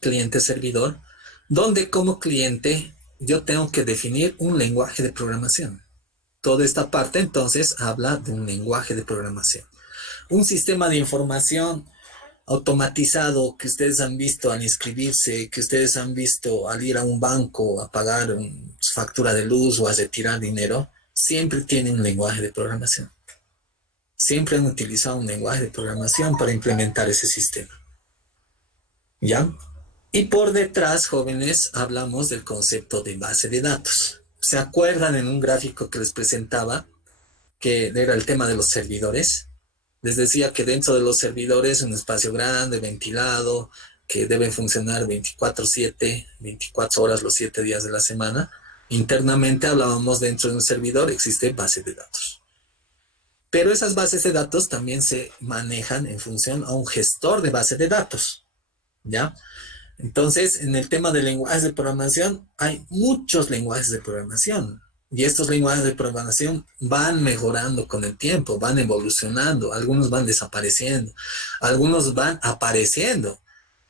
cliente-servidor, donde como cliente yo tengo que definir un lenguaje de programación. Toda esta parte, entonces, habla de un lenguaje de programación. Un sistema de información automatizado que ustedes han visto al inscribirse, que ustedes han visto al ir a un banco a pagar su factura de luz o a retirar dinero, siempre tiene un lenguaje de programación. Siempre han utilizado un lenguaje de programación para implementar ese sistema. ¿Ya? Y por detrás, jóvenes, hablamos del concepto de base de datos. ¿Se acuerdan en un gráfico que les presentaba que era el tema de los servidores? Les decía que dentro de los servidores, un espacio grande, ventilado, que deben funcionar 24/7, 24 horas los 7 días de la semana. Internamente hablábamos dentro de un servidor, existe base de datos. Pero esas bases de datos también se manejan en función a un gestor de base de datos, ¿ya? Entonces, en el tema de lenguajes de programación, hay muchos lenguajes de programación. Y estos lenguajes de programación van mejorando con el tiempo, van evolucionando, algunos van desapareciendo, algunos van apareciendo,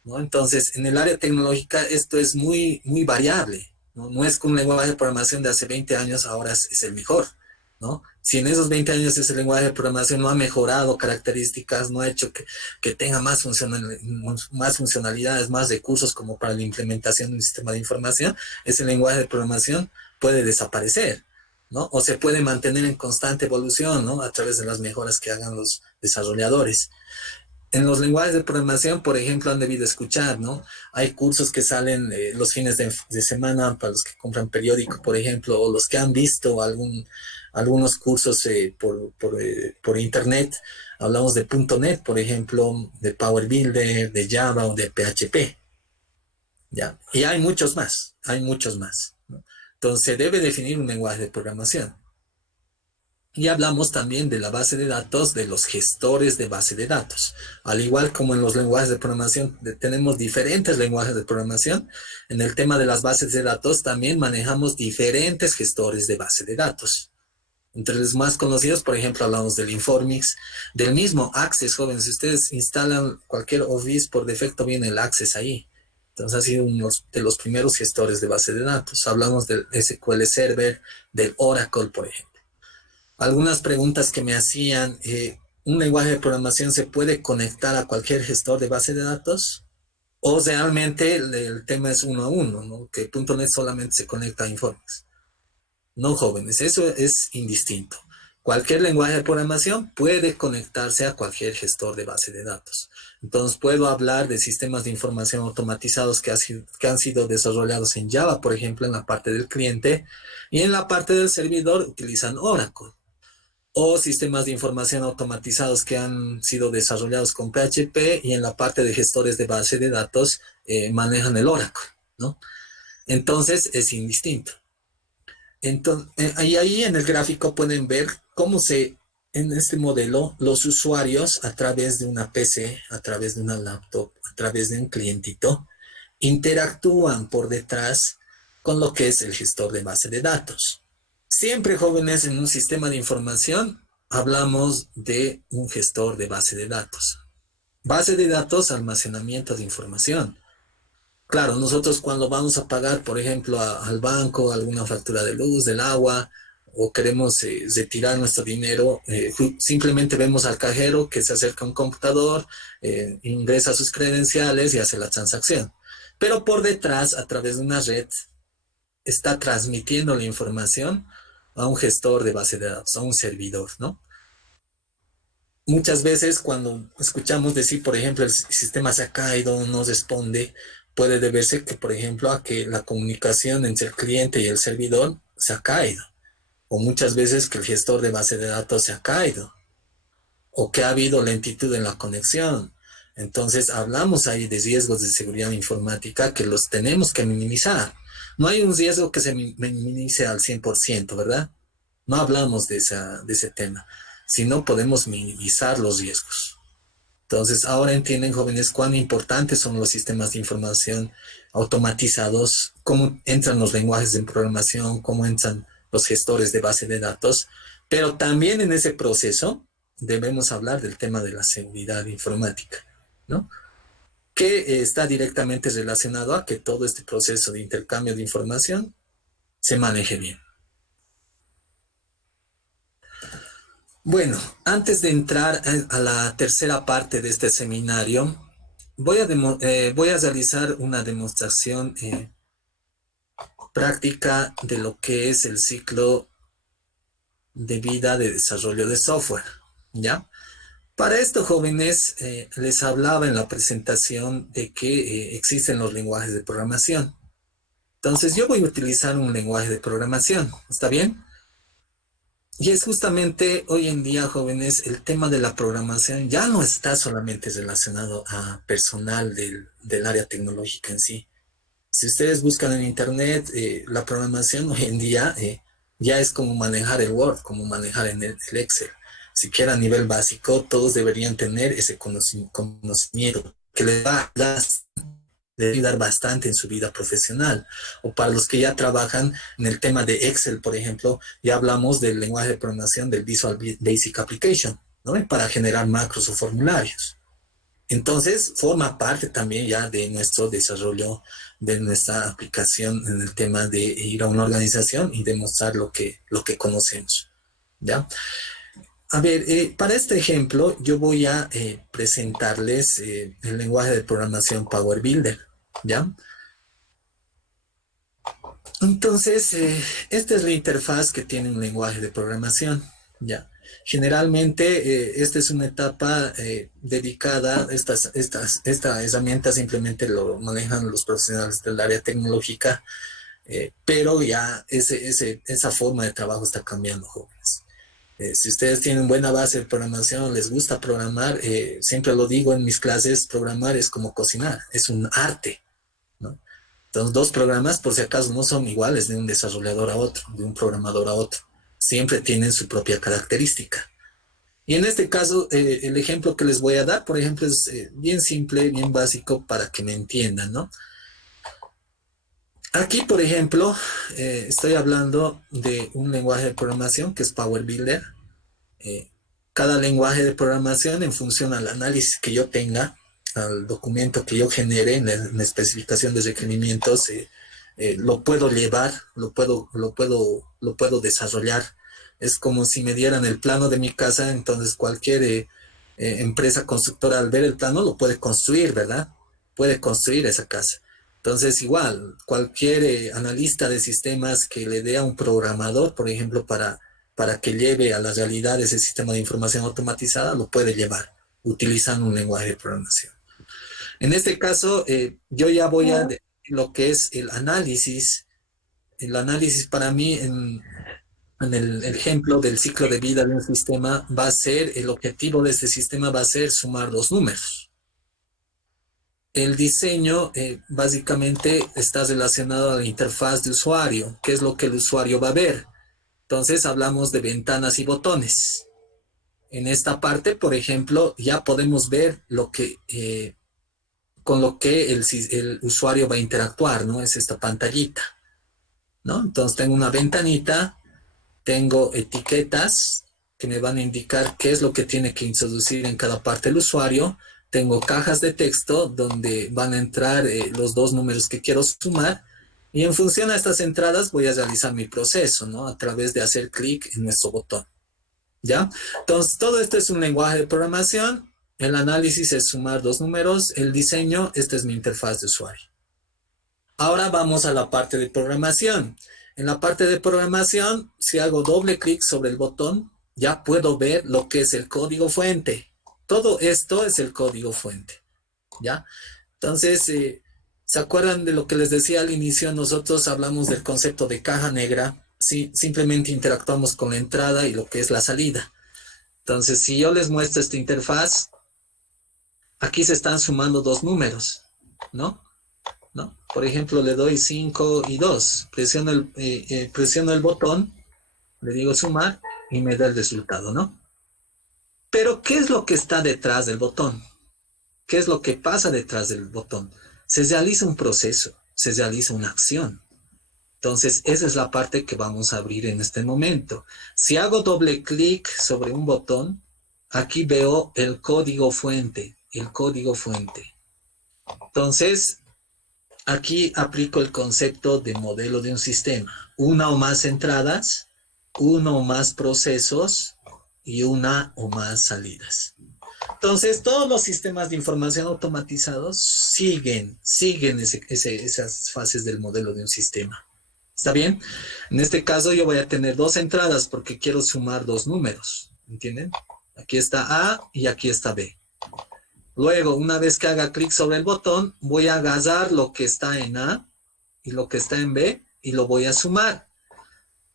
¿no? Entonces, en el área tecnológica esto es muy, muy variable, ¿no? No es que un lenguaje de programación de hace 20 años ahora es el mejor, ¿no? Si en esos 20 años ese lenguaje de programación no ha mejorado características, no ha hecho que tenga más funcionalidades, más recursos como para la implementación de un sistema de información, ese lenguaje de programación puede desaparecer, ¿no? O se puede mantener en constante evolución, ¿no? A través de las mejoras que hagan los desarrolladores. En los lenguajes de programación, por ejemplo, han debido escuchar, ¿no? Hay cursos que salen los fines de semana para los que compran periódico, por ejemplo, o los que han visto algunos cursos por internet. Hablamos de .NET, por ejemplo, de Power Builder, de Java o de PHP. ¿Ya? Y hay muchos más, ¿no? Entonces, se debe definir un lenguaje de programación. Y hablamos también de la base de datos, de los gestores de base de datos. Al igual como en los lenguajes de programación, tenemos diferentes lenguajes de programación. En el tema de las bases de datos también manejamos diferentes gestores de base de datos. Entre los más conocidos, por ejemplo, hablamos del Informix, del mismo Access, jóvenes. Si ustedes instalan cualquier Office, por defecto viene el Access ahí. Entonces ha sido uno de los primeros gestores de base de datos. Hablamos del SQL Server, del Oracle, por ejemplo. Algunas preguntas que me hacían, ¿un lenguaje de programación se puede conectar a cualquier gestor de base de datos? ¿O realmente el tema es uno a uno, ¿no? Que .NET solamente se conecta a Informix? No, jóvenes, eso es indistinto. Cualquier lenguaje de programación puede conectarse a cualquier gestor de base de datos. Entonces, puedo hablar de sistemas de información automatizados que han sido desarrollados en Java, por ejemplo, en la parte del cliente, y en la parte del servidor utilizan Oracle. O sistemas de información automatizados que han sido desarrollados con PHP y en la parte de gestores de base de datos manejan el Oracle, ¿no? Entonces es indistinto. Entonces, ahí en el gráfico pueden ver cómo en este modelo, los usuarios a través de una PC, a través de una laptop, a través de un clientito, interactúan por detrás con lo que es el gestor de base de datos. Siempre, jóvenes, en un sistema de información hablamos de un gestor de base de datos. Base de datos, almacenamiento de información. Claro, nosotros cuando vamos a pagar, por ejemplo, al banco, alguna factura de luz, del agua, o queremos retirar nuestro dinero, simplemente vemos al cajero que se acerca a un computador, ingresa sus credenciales y hace la transacción. Pero por detrás, a través de una red, está transmitiendo la información a un gestor de base de datos, a un servidor, ¿no? Muchas veces cuando escuchamos decir, por ejemplo, el sistema se ha caído, no responde, puede deberse que, por ejemplo, a que la comunicación entre el cliente y el servidor se ha caído. O muchas veces que el gestor de base de datos se ha caído. O que ha habido lentitud en la conexión. Entonces, hablamos ahí de riesgos de seguridad informática que los tenemos que minimizar. No hay un riesgo que se minimice al 100%, ¿verdad? No hablamos de ese tema, sino podemos minimizar los riesgos. Entonces, ahora entienden, jóvenes, cuán importantes son los sistemas de información automatizados, cómo entran los lenguajes de programación, cómo entran los gestores de base de datos, pero también en ese proceso debemos hablar del tema de la seguridad informática, ¿no? Que está directamente relacionado a que todo este proceso de intercambio de información se maneje bien. Bueno, antes de entrar a la tercera parte de este seminario, voy a realizar una demostración práctica de lo que es el ciclo de vida de desarrollo de software, ¿ya? Para esto, jóvenes, les hablaba en la presentación de que existen los lenguajes de programación. Entonces, yo voy a utilizar un lenguaje de programación, ¿está bien? Y es justamente hoy en día, jóvenes, el tema de la programación ya no está solamente relacionado a personal del área tecnológica en sí. Si ustedes buscan en internet, la programación hoy en día ya es como manejar el Word, como manejar en el Excel. Siquiera a nivel básico, todos deberían tener ese conocimiento que les va a ayudar bastante en su vida profesional. O para los que ya trabajan en el tema de Excel, por ejemplo, ya hablamos del lenguaje de programación del Visual Basic Application, ¿no? Para generar macros o formularios. Entonces, forma parte también ya de nuestro desarrollo, de nuestra aplicación en el tema de ir a una organización y demostrar lo que conocemos, ¿ya? A ver, para este ejemplo, yo voy a presentarles el lenguaje de programación Power Builder, ¿ya? Entonces, esta es la interfaz que tiene un lenguaje de programación, ¿ya? Generalmente, esta es una etapa dedicada, esta herramienta simplemente lo manejan los profesionales del área tecnológica, pero ya esa forma de trabajo está cambiando, jóvenes. Si ustedes tienen buena base de programación, les gusta programar, siempre lo digo en mis clases, programar es como cocinar, es un arte, ¿no? Entonces, dos programas, por si acaso, no son iguales de un desarrollador a otro, de un programador a otro. Siempre tienen su propia característica. Y en este caso, el ejemplo que les voy a dar, por ejemplo, es bien simple, bien básico para que me entiendan, ¿no? Aquí, por ejemplo, estoy hablando de un lenguaje de programación que es Power Builder. Eh, Cada lenguaje de programación, en función al análisis que yo tenga, al documento que yo genere en la especificación de requerimientos, lo puedo llevar, lo puedo desarrollar. Es como si me dieran el plano de mi casa, entonces cualquier empresa constructora al ver el plano lo puede construir, ¿verdad? Puede construir esa casa. Entonces, igual, cualquier analista de sistemas que le dé a un programador, por ejemplo, para que lleve a la realidad ese sistema de información automatizada, lo puede llevar utilizando un lenguaje de programación. En este caso, yo ya voy a lo que es el análisis. El análisis para mí, en el ejemplo del ciclo de vida de un sistema, va a ser, el objetivo de este sistema va a ser sumar dos números. El diseño básicamente está relacionado a la interfaz de usuario, qué es lo que el usuario va a ver. Entonces hablamos de ventanas y botones. En esta parte, por ejemplo, ya podemos ver con lo que el usuario va a interactuar, ¿no? Es esta pantallita, ¿no? Entonces tengo una ventanita, tengo etiquetas que me van a indicar qué es lo que tiene que introducir en cada parte el usuario. Tengo cajas de texto donde van a entrar los dos números que quiero sumar. Y en función a estas entradas voy a realizar mi proceso, ¿no? A través de hacer clic en nuestro botón, ¿ya? Entonces, todo esto es un lenguaje de programación. El análisis es sumar dos números. El diseño, esta es mi interfaz de usuario. Ahora vamos a la parte de programación. En la parte de programación, si hago doble clic sobre el botón, ya puedo ver lo que es el código fuente. Todo esto es el código fuente, ¿ya? Entonces, ¿se acuerdan de lo que les decía al inicio? Nosotros hablamos del concepto de caja negra. Sí, simplemente interactuamos con la entrada y lo que es la salida. Entonces, si yo les muestro esta interfaz, aquí se están sumando dos números, ¿no? Por ejemplo, le doy 5 y 2. Presiono el botón, le digo sumar y me da el resultado, ¿no? Pero, ¿qué es lo que está detrás del botón? ¿Qué es lo que pasa detrás del botón? Se realiza un proceso, se realiza una acción. Entonces, esa es la parte que vamos a abrir en este momento. Si hago doble clic sobre un botón, aquí veo el código fuente, Entonces, aquí aplico el concepto de modelo de un sistema. Una o más entradas, uno o más procesos y una o más salidas. Entonces, todos los sistemas de información automatizados siguen esas fases del modelo de un sistema. ¿Está bien? En este caso yo voy a tener dos entradas porque quiero sumar dos números. ¿Entienden? Aquí está A y aquí está B. Luego, una vez que haga clic sobre el botón, voy a agarrar lo que está en A y lo que está en B y lo voy a sumar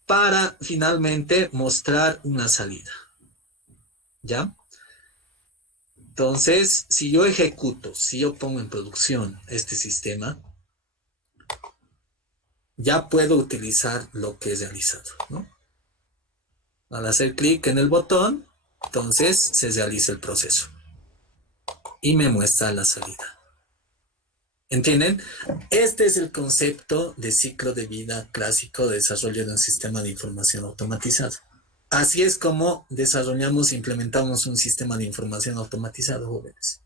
para finalmente mostrar una salida. ¿Ya? Entonces, si yo ejecuto, si yo pongo en producción este sistema, ya puedo utilizar lo que he realizado, ¿no? Al hacer clic en el botón, entonces se realiza el proceso y me muestra la salida. ¿Entienden? Este es el concepto de ciclo de vida clásico de desarrollo de un sistema de información automatizado. Así es como desarrollamos e implementamos un sistema de información automatizado, jóvenes.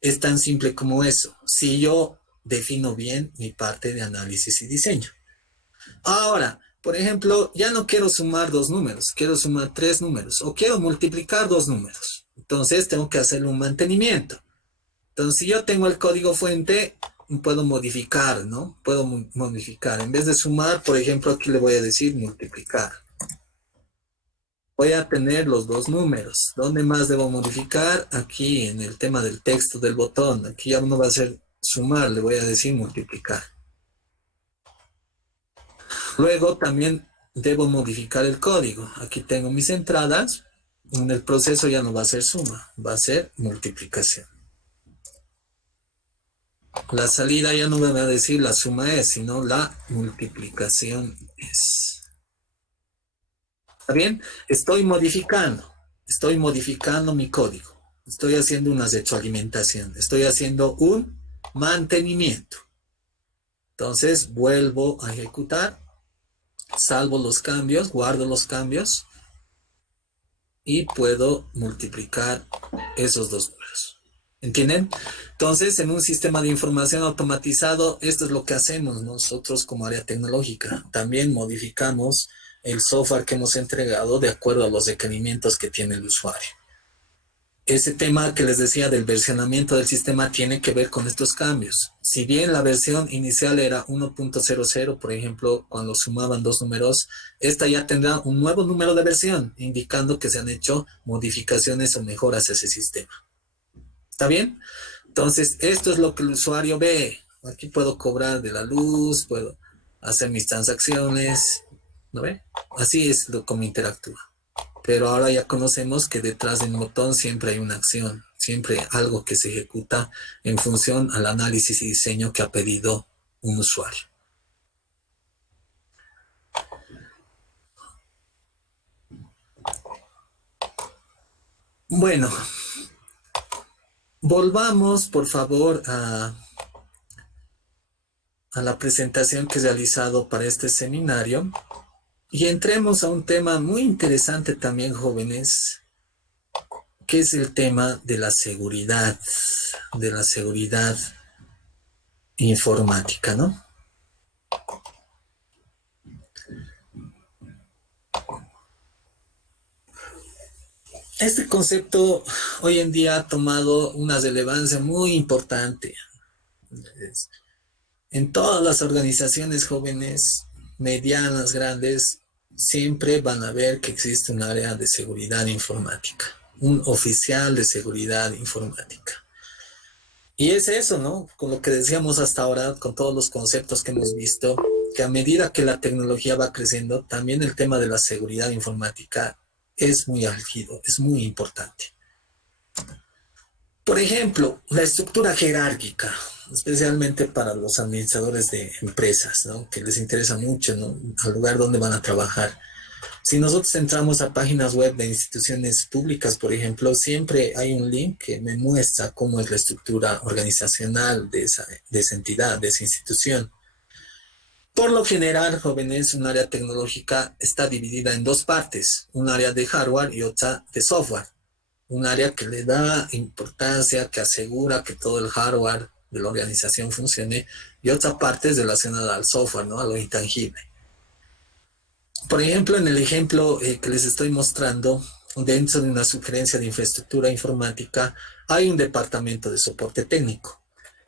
Es tan simple como eso, si yo defino bien mi parte de análisis y diseño. Ahora, por ejemplo, ya no quiero sumar dos números, quiero sumar tres números, o quiero multiplicar dos números. Entonces tengo que hacerle un mantenimiento. Entonces, si yo tengo el código fuente, puedo modificar, ¿no? Puedo modificar. En vez de sumar, por ejemplo, aquí le voy a decir multiplicar. Voy a tener los dos números. ¿Dónde más debo modificar? Aquí en el tema del texto del botón. Aquí ya no va a ser sumar, le voy a decir multiplicar. Luego también debo modificar el código. Aquí tengo mis entradas. En el proceso ya no va a ser suma, va a ser multiplicación. La salida ya no me va a decir la suma es, sino la multiplicación es. ¿Está bien? Estoy modificando mi código. Estoy haciendo una retroalimentación. Estoy haciendo un mantenimiento. Entonces, vuelvo a ejecutar. Salvo los cambios, guardo los cambios. Y puedo multiplicar esos dos números. ¿Entienden? Entonces, en un sistema de información automatizado, esto es lo que hacemos nosotros como área tecnológica. También modificamos el software que hemos entregado de acuerdo a los requerimientos que tiene el usuario. Ese tema que les decía del versionamiento del sistema tiene que ver con estos cambios. Si bien la versión inicial era 1.00, por ejemplo, cuando sumaban dos números, esta ya tendrá un nuevo número de versión, indicando que se han hecho modificaciones o mejoras a ese sistema. ¿Está bien? Entonces, esto es lo que el usuario ve. Aquí puedo cobrar de la luz, puedo hacer mis transacciones, ¿no ve? Así es como interactúa. Pero ahora ya conocemos que detrás del botón siempre hay una acción, siempre algo que se ejecuta en función al análisis y diseño que ha pedido un usuario. Bueno, volvamos por favor a la presentación que he realizado para este seminario. Y entremos a un tema muy interesante también, jóvenes, que es el tema de la seguridad informática, ¿no? Este concepto hoy en día ha tomado una relevancia muy importante. En todas las organizaciones jóvenes, medianas, grandes, siempre van a ver que existe un área de seguridad informática, un oficial de seguridad informática. Y es eso, ¿no? Con lo que decíamos hasta ahora, con todos los conceptos que hemos visto, que a medida que la tecnología va creciendo, también el tema de la seguridad informática es muy álgido, es muy importante. Por ejemplo, la estructura jerárquica, especialmente para los administradores de empresas, ¿no? Que les interesa mucho, ¿no? Al lugar donde van a trabajar. Si nosotros entramos a páginas web de instituciones públicas, por ejemplo, siempre hay un link que me muestra cómo es la estructura organizacional de esa entidad, de esa institución. Por lo general, jóvenes, un área tecnológica está dividida en dos partes, un área de hardware y otra de software. Un área que le da importancia, que asegura que todo el hardware de la organización funcione, y otra parte es relacionada al software, ¿no? A lo intangible. Por ejemplo, en el ejemplo que les estoy mostrando, dentro de una sugerencia de infraestructura informática, hay un departamento de soporte técnico.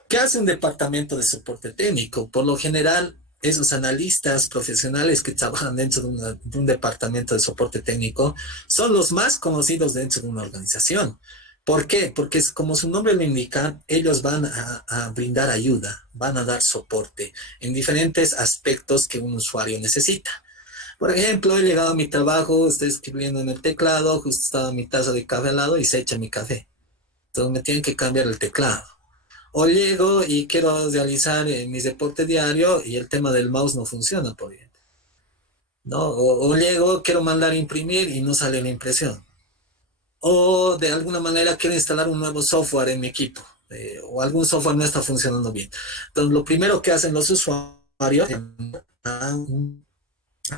¿Qué hace un departamento de soporte técnico? Por lo general, esos analistas profesionales que trabajan dentro de un departamento de soporte técnico son los más conocidos dentro de una organización. ¿Por qué? Porque como su nombre lo indica, ellos van a brindar ayuda, van a dar soporte en diferentes aspectos que un usuario necesita. Por ejemplo, he llegado a mi trabajo, estoy escribiendo en el teclado, justo estaba mi taza de café al lado y se echa mi café. Entonces me tienen que cambiar el teclado. O llego y quiero realizar mi reporte diario y el tema del mouse no funciona, por ejemplo, ¿no? O llego, quiero mandar a imprimir y no sale la impresión. O de alguna manera quiero instalar un nuevo software en mi equipo, o algún software no está funcionando bien. Entonces, lo primero que hacen los usuarios es al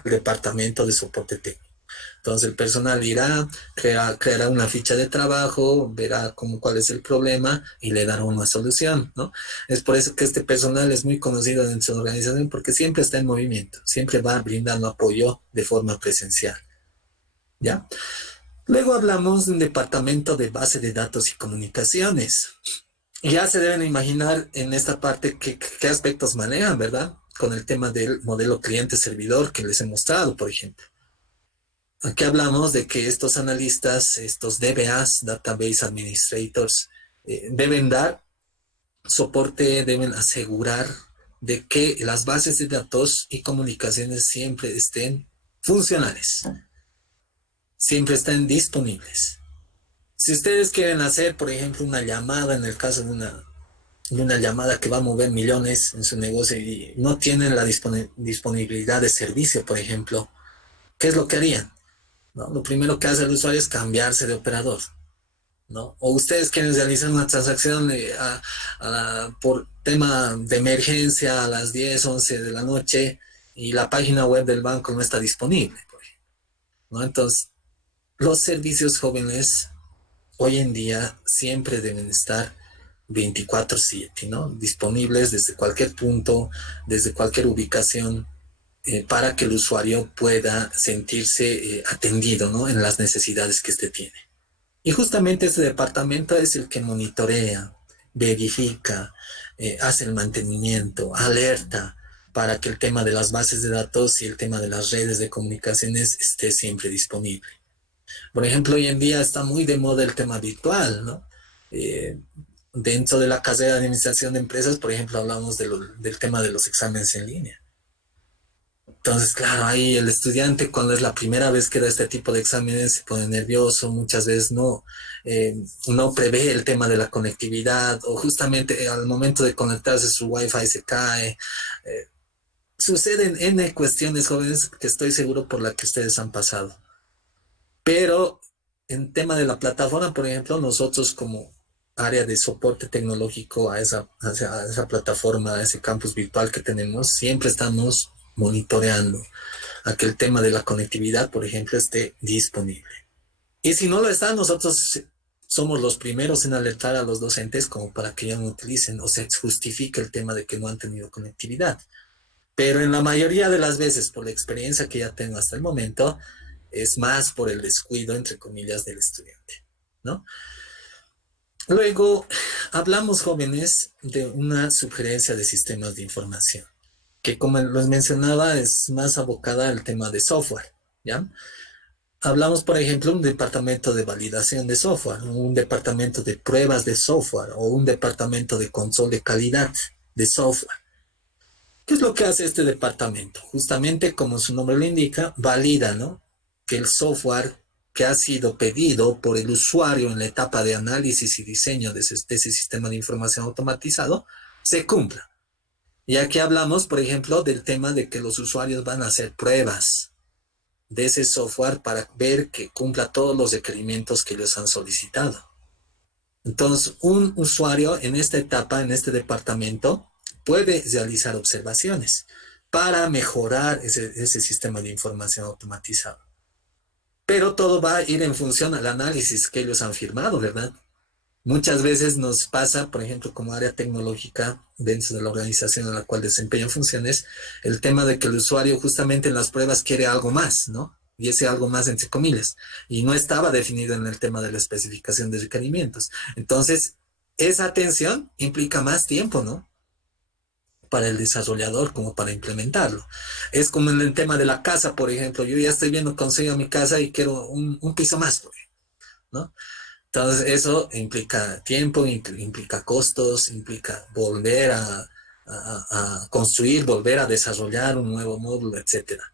departamento de soporte técnico. Entonces el personal irá, creará una ficha de trabajo, verá cuál es el problema y le dará una solución, ¿no? Es por eso que este personal es muy conocido dentro de la organización, porque siempre está en movimiento, siempre va brindando apoyo de forma presencial, ¿ya? Luego hablamos de un departamento de base de datos y comunicaciones. Ya se deben imaginar en esta parte qué aspectos manejan, ¿verdad? Con el tema del modelo cliente-servidor que les he mostrado, por ejemplo. Aquí hablamos de que estos analistas, estos DBAs, Database Administrators, deben dar soporte, deben asegurar de que las bases de datos y comunicaciones siempre estén funcionales, siempre estén disponibles. Si ustedes quieren hacer, por ejemplo, una llamada, en el caso de una llamada que va a mover millones en su negocio y no tienen la disponibilidad de servicio, por ejemplo, ¿qué es lo que harían? ¿No? Lo primero que hace el usuario es cambiarse de operador, ¿no? O ustedes quieren realizar una transacción por tema de emergencia a las 10, 11 de la noche y la página web del banco no está disponible, por ejemplo, ¿no? Entonces, los servicios jóvenes hoy en día siempre deben estar 24/7, ¿no? Disponibles desde cualquier punto, desde cualquier ubicación, para que el usuario pueda sentirse atendido, ¿no? En las necesidades que éste tiene. Y justamente este departamento es el que monitorea, verifica, hace el mantenimiento, alerta para que el tema de las bases de datos y el tema de las redes de comunicaciones esté siempre disponible. Por ejemplo, hoy en día está muy de moda el tema virtual, ¿no? Eh, Dentro de la carrera de administración de empresas, por ejemplo, hablamos del tema de los exámenes en línea. Entonces, claro, ahí el estudiante cuando es la primera vez que da este tipo de exámenes se pone nervioso, muchas veces no prevé el tema de la conectividad o justamente al momento de conectarse su wifi se cae. Suceden N cuestiones jóvenes que estoy seguro por las que ustedes han pasado. Pero en tema de la plataforma, por ejemplo, nosotros como área de soporte tecnológico a esa plataforma, a ese campus virtual que tenemos, siempre estamos monitoreando a que el tema de la conectividad, por ejemplo, esté disponible. Y si no lo está, nosotros somos los primeros en alertar a los docentes como para que ya no utilicen o se justifique el tema de que no han tenido conectividad. Pero en la mayoría de las veces, por la experiencia que ya tengo hasta el momento, es más por el descuido, entre comillas, del estudiante, ¿no? Luego, hablamos, jóvenes, de una sugerencia de sistemas de información, que como les mencionaba, es más abocada al tema de software, ¿ya? Hablamos, por ejemplo, un departamento de validación de software, un departamento de pruebas de software o un departamento de control de calidad de software. ¿Qué es lo que hace este departamento? Justamente, como su nombre lo indica, valida, ¿no? Que el software que ha sido pedido por el usuario en la etapa de análisis y diseño de ese sistema de información automatizado se cumpla. Y aquí hablamos, por ejemplo, del tema de que los usuarios van a hacer pruebas de ese software para ver que cumpla todos los requerimientos que ellos han solicitado. Entonces, un usuario en esta etapa, en este departamento, puede realizar observaciones para mejorar ese sistema de información automatizado. Pero todo va a ir en función al análisis que ellos han firmado, ¿verdad? Muchas veces nos pasa, por ejemplo, como área tecnológica dentro de la organización en la cual desempeñan funciones, el tema de que el usuario justamente en las pruebas quiere algo más, ¿no? Y ese algo más entre comillas, y no estaba definido en el tema de la especificación de requerimientos. Entonces, esa atención implica más tiempo, ¿no? Para el desarrollador como para implementarlo. Es como en el tema de la casa, por ejemplo. Yo ya estoy viendo conseguir mi casa y quiero un piso más, ¿no? Entonces eso implica tiempo, implica costos, implica volver a construir, volver a desarrollar un nuevo módulo, etcétera.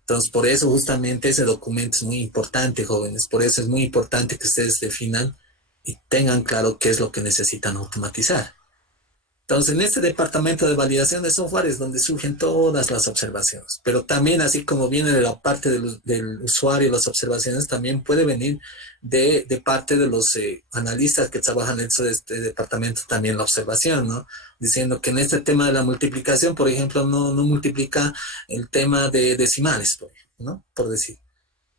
Entonces por eso justamente ese documento es muy importante, jóvenes. Por eso es muy importante que ustedes definan y tengan claro qué es lo que necesitan automatizar. Entonces, en este departamento de validación de software es donde surgen todas las observaciones, pero también así como viene de la parte del usuario las observaciones, también puede venir de parte de los analistas que trabajan dentro de este departamento también la observación, ¿no? Diciendo que en este tema de la multiplicación, por ejemplo, no multiplica el tema de decimales, por ejemplo, ¿no? Por decir.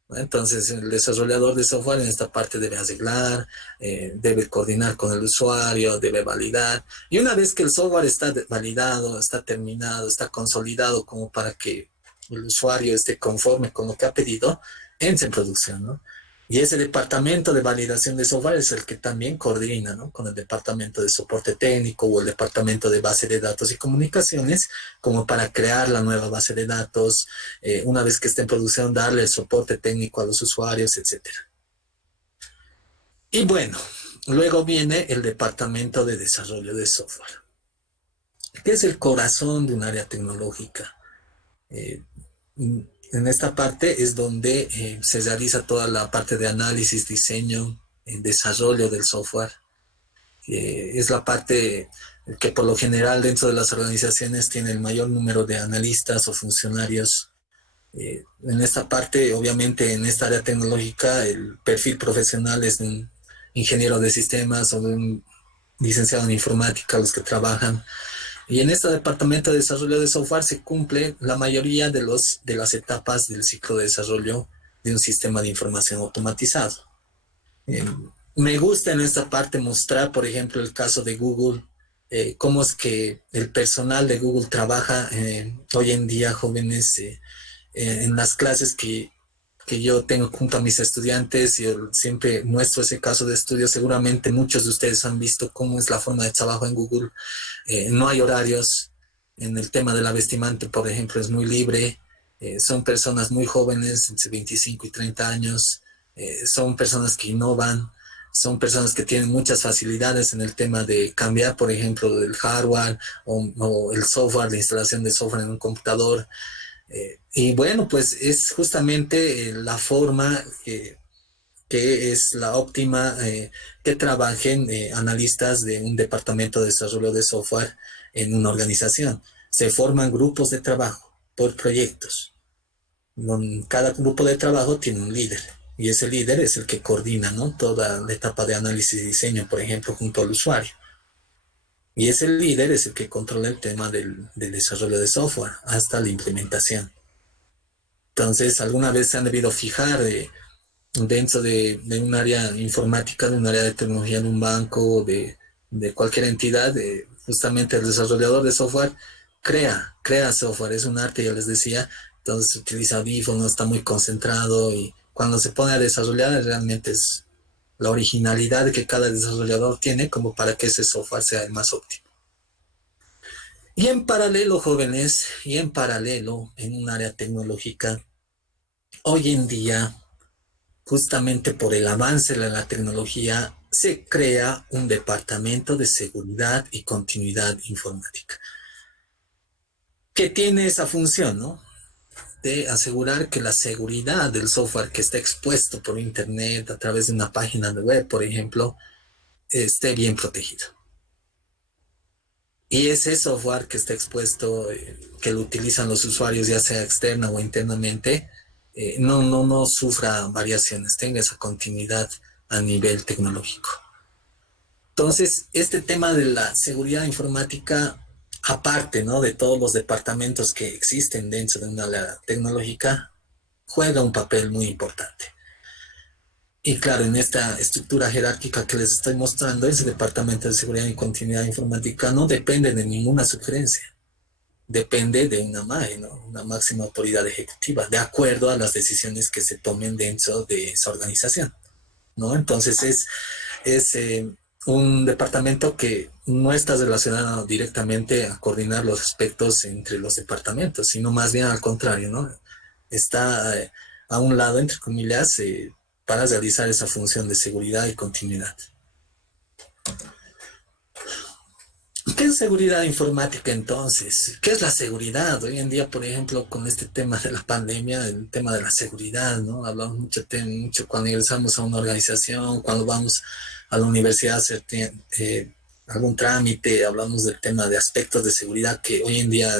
Entonces, el desarrollador de software en esta parte debe arreglar, debe coordinar con el usuario, debe validar. Y una vez que el software está validado, está terminado, está consolidado como para que el usuario esté conforme con lo que ha pedido, entra en producción, ¿no? Y ese departamento de validación de software es el que también coordina, ¿no?, con el departamento de soporte técnico o el departamento de base de datos y comunicaciones, como para crear la nueva base de datos, una vez que esté en producción, darle el soporte técnico a los usuarios, etcétera. Y bueno, luego viene el departamento de desarrollo de software, que es el corazón de un área tecnológica. En esta parte es donde se realiza toda la parte de análisis, diseño, desarrollo del software. Es la parte que por lo general dentro de las organizaciones tiene el mayor número de analistas o funcionarios. En esta parte, obviamente, en esta área tecnológica, el perfil profesional es de un ingeniero de sistemas o de un licenciado en informática, los que trabajan. Y en este departamento de desarrollo de software se cumple la mayoría de las etapas del ciclo de desarrollo de un sistema de información automatizado. Me gusta en esta parte mostrar, por ejemplo, el caso de Google, cómo es que el personal de Google trabaja hoy en día, jóvenes, en las clases que yo tengo junto a mis estudiantes. Yo siempre muestro ese caso de estudio. Seguramente muchos de ustedes han visto cómo es la forma de trabajo en Google. No hay horarios. En el tema de la vestimenta, por ejemplo, es muy libre. Son personas muy jóvenes, entre 25 y 30 años. Son personas que innovan. Son personas que tienen muchas facilidades en el tema de cambiar, por ejemplo, el hardware o el software, la instalación de software en un computador. Y bueno, pues es justamente la forma que es la óptima que trabajen analistas de un departamento de desarrollo de software en una organización. Se forman grupos de trabajo por proyectos. Cada grupo de trabajo tiene un líder y ese líder es el que coordina, ¿no?, toda la etapa de análisis y diseño, por ejemplo, junto al usuario. Y ese líder es el que controla el tema del desarrollo de software hasta la implementación. Entonces, alguna vez se han debido fijar dentro de un área informática, de un área de tecnología, de un banco, de cualquier entidad, justamente el desarrollador de software crea software, es un arte, ya les decía. Entonces utiliza audífonos, está muy concentrado, y cuando se pone a desarrollar realmente es la originalidad que cada desarrollador tiene como para que ese software sea el más óptimo. Y en paralelo, jóvenes, en un área tecnológica, hoy en día, justamente por el avance de la tecnología, se crea un departamento de seguridad y continuidad informática, que tiene esa función, ¿no?, de asegurar que la seguridad del software que está expuesto por internet a través de una página de web, por ejemplo, esté bien protegido. Y ese software que está expuesto, que lo utilizan los usuarios, ya sea externa o internamente, no sufra variaciones, tenga esa continuidad a nivel tecnológico. Entonces, este tema de la seguridad informática, aparte, ¿no?, de todos los departamentos que existen dentro de una área tecnológica, juega un papel muy importante. Y claro, en esta estructura jerárquica que les estoy mostrando, ese departamento de seguridad y continuidad informática no depende de ninguna sugerencia. Depende de una MAE, ¿no?, una máxima autoridad ejecutiva, de acuerdo a las decisiones que se tomen dentro de esa organización, ¿no? Entonces es un departamento que no está relacionado directamente a coordinar los aspectos entre los departamentos, sino más bien al contrario, ¿no? Está a un lado, entre comillas, para realizar esa función de seguridad y continuidad. ¿Qué es seguridad informática entonces? ¿Qué es la seguridad? Hoy en día, por ejemplo, con este tema de la pandemia, el tema de la seguridad, ¿no? Hablamos mucho cuando ingresamos a una organización, cuando vamos a la universidad a hacer algún trámite, hablamos del tema de aspectos de seguridad que hoy en día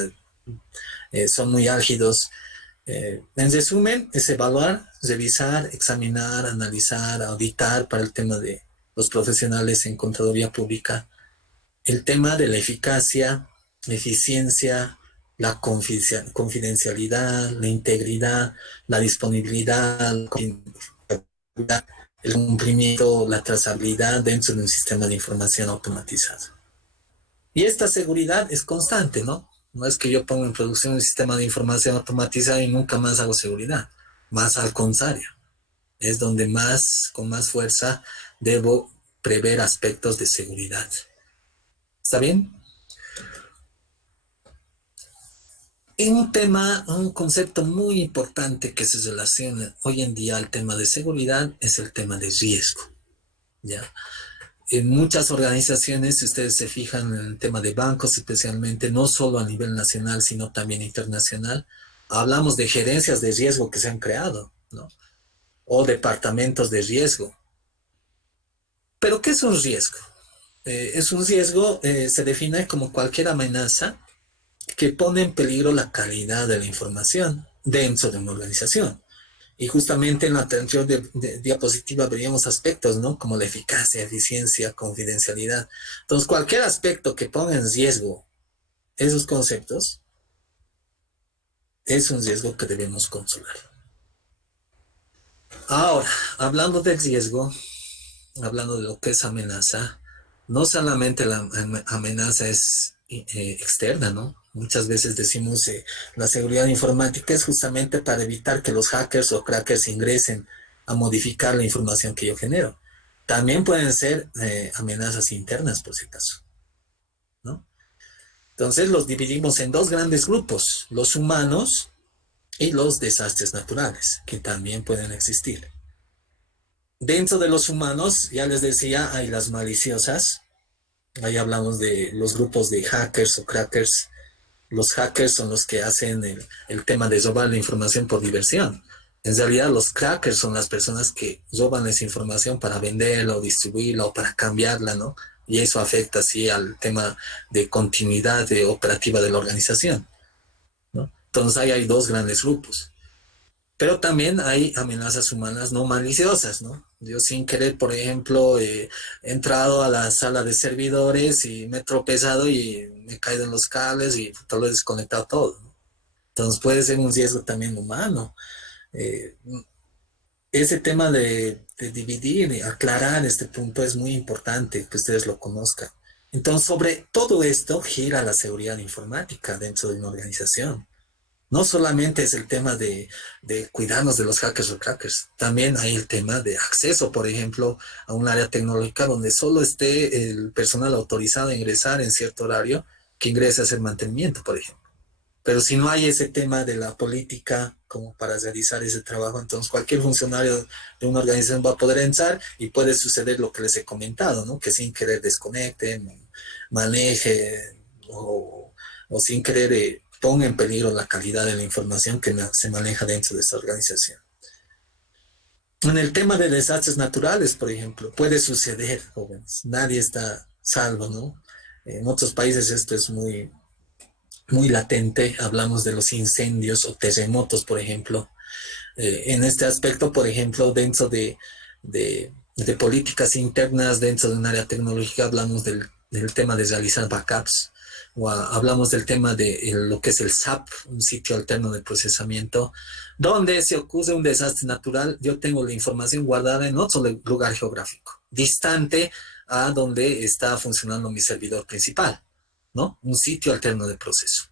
son muy álgidos. En resumen, es evaluar, revisar, examinar, analizar, auditar para el tema de los profesionales en Contraloría Pública, el tema de la eficacia, la eficiencia, la confidencialidad, la integridad, la disponibilidad, el cumplimiento, la trazabilidad dentro de un sistema de información automatizado. Y esta seguridad es constante, ¿no? No es que yo ponga en producción un sistema de información automatizado y nunca más hago seguridad, más al contrario. Es donde más, con más fuerza, debo prever aspectos de seguridad. ¿Está bien? Un concepto muy importante que se relaciona hoy en día al tema de seguridad es el tema de riesgo, ¿ya? En muchas organizaciones, si ustedes se fijan en el tema de bancos especialmente, no solo a nivel nacional, sino también internacional, hablamos de gerencias de riesgo que se han creado, ¿no? O departamentos de riesgo. ¿Pero qué es un riesgo? Es un riesgo, se define como cualquier amenaza que pone en peligro la calidad de la información dentro de una organización. Y justamente en la anterior diapositiva veríamos aspectos, ¿no? Como la eficacia, eficiencia, confidencialidad. Entonces, cualquier aspecto que ponga en riesgo esos conceptos es un riesgo que debemos controlar. Ahora, hablando del riesgo, hablando de lo que es amenaza, no solamente la amenaza es externa, ¿no? Muchas veces decimos la seguridad informática es justamente para evitar que los hackers o crackers ingresen a modificar la información que yo genero. También pueden ser amenazas internas, por si acaso, ¿no? Entonces los dividimos en dos grandes grupos, los humanos y los desastres naturales, que también pueden existir. Dentro de los humanos, ya les decía, hay las maliciosas. Ahí hablamos de los grupos de hackers o crackers. Los hackers son los que hacen el tema de robar la información por diversión. En realidad, los crackers son las personas que roban esa información para venderla o distribuirla o para cambiarla, ¿no? Y eso afecta, sí, al tema de continuidad operativa de la organización, ¿no? Entonces, ahí hay dos grandes grupos. Pero también hay amenazas humanas no maliciosas, ¿no? Yo sin querer, por ejemplo, he entrado a la sala de servidores y me he tropezado y me he caído en los cables y todo lo he desconectado todo, ¿no? Entonces puede ser un riesgo también humano. Eh, Ese tema de dividir y aclarar este punto es muy importante que ustedes lo conozcan. Entonces, sobre todo esto gira la seguridad informática dentro de una organización. No solamente es el tema de cuidarnos de los hackers o crackers, también hay el tema de acceso, por ejemplo, a un área tecnológica donde solo esté el personal autorizado a ingresar en cierto horario que ingrese a hacer mantenimiento, por ejemplo. Pero si no hay ese tema de la política como para realizar ese trabajo, entonces cualquier funcionario de una organización va a poder entrar y puede suceder lo que les he comentado, ¿no? Que sin querer desconecte, maneje o sin querer ponga en peligro la calidad de la información que se maneja dentro de esta organización. En el tema de desastres naturales, por ejemplo, puede suceder, jóvenes. Nadie está salvo, ¿no? En otros países esto es muy, muy latente. Hablamos de los incendios o terremotos, por ejemplo. En este aspecto, por ejemplo, dentro de políticas internas, dentro de un área tecnológica, hablamos del tema de realizar backups, o hablamos del tema de lo que es el SAP, un sitio alterno de procesamiento, donde si ocurre un desastre natural, yo tengo la información guardada en otro lugar geográfico, distante a donde está funcionando mi servidor principal, ¿no? Un sitio alterno de proceso.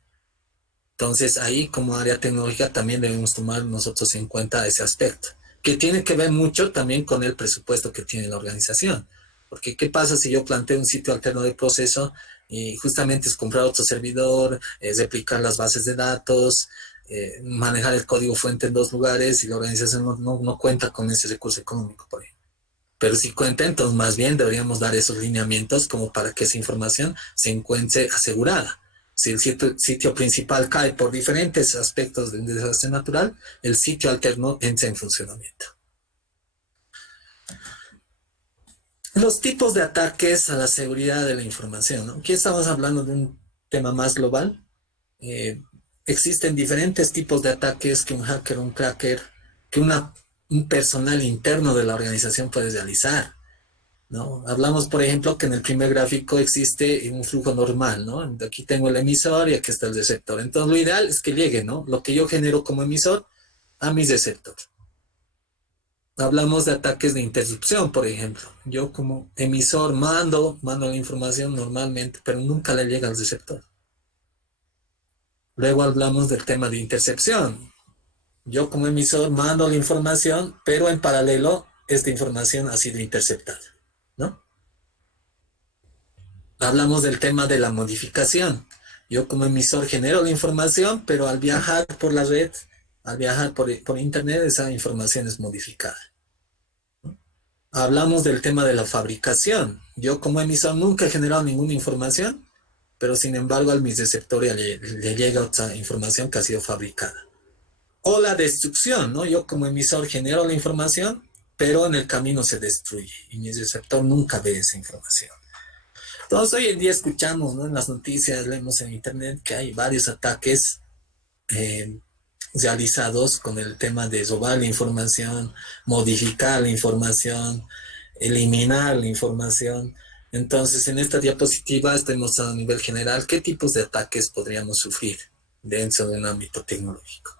Entonces, ahí como área tecnológica también debemos tomar nosotros en cuenta ese aspecto, que tiene que ver mucho también con el presupuesto que tiene la organización. Porque, ¿qué pasa si yo planteo un sitio alterno de proceso y justamente es comprar otro servidor, replicar las bases de datos, manejar el código fuente en dos lugares y la organización no cuenta con ese recurso económico, por ejemplo? Pero si cuenta, entonces más bien deberíamos dar esos lineamientos como para que esa información se encuentre asegurada. Si el sitio principal cae por diferentes aspectos de un desastre natural, el sitio alterno entra en funcionamiento. Los tipos de ataques a la seguridad de la información, ¿no? Aquí estamos hablando de un tema más global. Existen diferentes tipos de ataques que un hacker, un cracker, que un personal interno de la organización puede realizar, ¿no? Hablamos, por ejemplo, que en el primer gráfico existe un flujo normal, ¿no? Aquí tengo el emisor y aquí está el receptor. Entonces, lo ideal es que llegue, ¿no? Lo que yo genero como emisor a mi receptor. Hablamos de ataques de interrupción, por ejemplo. Yo como emisor mando la información normalmente, pero nunca le llega al receptor. Luego hablamos del tema de intercepción. Yo como emisor mando la información, pero en paralelo esta información ha sido interceptada, ¿no? Hablamos del tema de la modificación. Yo como emisor genero la información, pero al viajar por la red, al viajar por internet, esa información es modificada. Hablamos del tema de la fabricación. Yo como emisor nunca he generado ninguna información, pero sin embargo al mis receptores le llega otra información que ha sido fabricada. O la destrucción, ¿no? Yo como emisor genero la información, pero en el camino se destruye y mi receptor nunca ve esa información. Entonces hoy en día escuchamos, ¿no? En las noticias, leemos en internet que hay varios ataques eh, realizados con el tema de robar la información, modificar la información, eliminar la información. Entonces, en esta diapositiva estoy mostrando a nivel general qué tipos de ataques podríamos sufrir dentro de un ámbito tecnológico.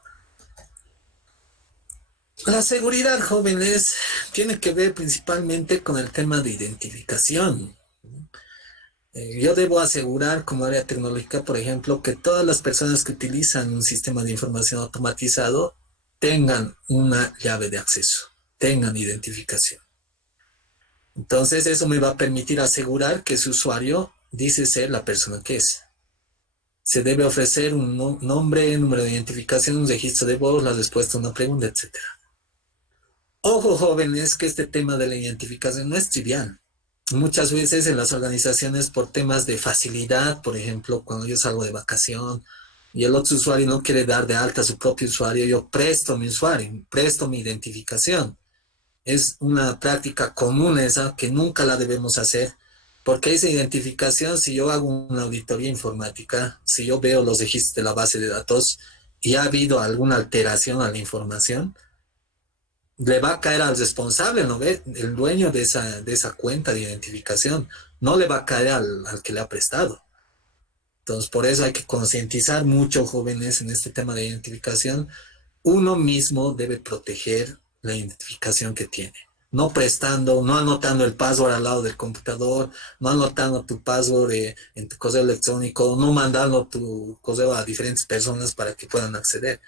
La seguridad, jóvenes, tiene que ver principalmente con el tema de identificación. Yo debo asegurar como área tecnológica, por ejemplo, que todas las personas que utilizan un sistema de información automatizado tengan una llave de acceso, tengan identificación. Entonces, eso me va a permitir asegurar que su usuario dice ser la persona que es. Se debe ofrecer un nombre, número de identificación, un registro de voz, la respuesta a una pregunta, etc. Ojo, jóvenes, que este tema de la identificación no es trivial. Muchas veces en las organizaciones por temas de facilidad, por ejemplo, cuando yo salgo de vacación y el otro usuario no quiere dar de alta a su propio usuario, yo presto mi usuario, presto mi identificación. Es una práctica común esa que nunca la debemos hacer, porque esa identificación, si yo hago una auditoría informática, si yo veo los registros de la base de datos y ha habido alguna alteración a la información, le va a caer al responsable, ¿no ve? El dueño de esa cuenta de identificación, no le va a caer al que le ha prestado. Entonces, por eso hay que concientizar mucho, jóvenes, en este tema de identificación. Uno mismo debe proteger la identificación que tiene. No prestando, no anotando el password al lado del computador, no anotando tu password en tu correo electrónico, no mandando tu correo a diferentes personas para que puedan acceder.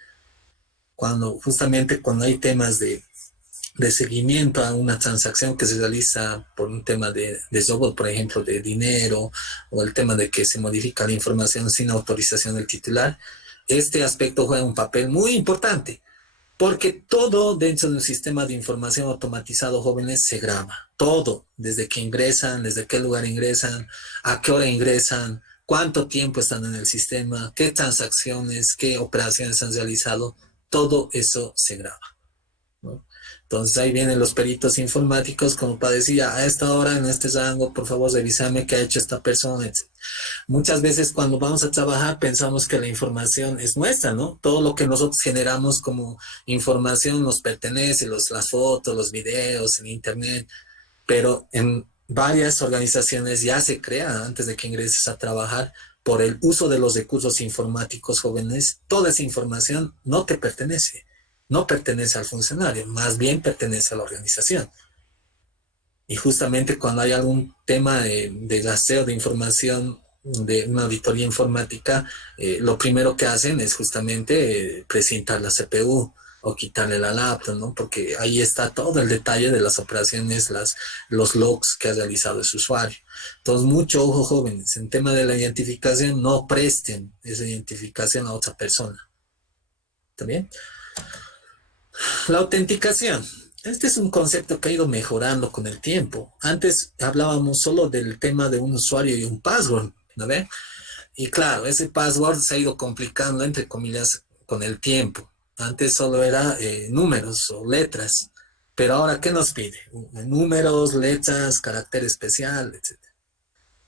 Justamente cuando hay temas de seguimiento a una transacción que se realiza por un tema de robo, por ejemplo, de dinero, o el tema de que se modifica la información sin autorización del titular, este aspecto juega un papel muy importante, porque todo dentro de un sistema de información automatizado, jóvenes, se graba. Todo, desde que ingresan, desde qué lugar ingresan, a qué hora ingresan, cuánto tiempo están en el sistema, qué transacciones, qué operaciones han realizado, todo eso se graba, ¿no? Entonces ahí vienen los peritos informáticos como para decir, a esta hora, en este rango, por favor, revísame qué ha hecho esta persona, etc. Muchas veces cuando vamos a trabajar pensamos que la información es nuestra, ¿no? Todo lo que nosotros generamos como información nos pertenece, las fotos, los videos, en internet, pero en varias organizaciones ya se crea antes de que ingreses a trabajar por el uso de los recursos informáticos, jóvenes, toda esa información no te pertenece. No pertenece al funcionario, más bien pertenece a la organización. Y justamente cuando hay algún tema de gasteo de información, de una auditoría informática, lo primero que hacen es justamente precintar la CPU o quitarle la laptop, ¿no? Porque ahí está todo el detalle de las operaciones, los logs que ha realizado ese usuario. Entonces, mucho ojo, jóvenes, en tema de la identificación, no presten esa identificación a otra persona. ¿Está bien? La autenticación. Este es un concepto que ha ido mejorando con el tiempo. Antes hablábamos solo del tema de un usuario y un password, ¿no ve? Y claro, ese password se ha ido complicando, entre comillas, con el tiempo. Antes solo era números o letras, pero ahora, ¿qué nos pide? Números, letras, carácter especial, etc.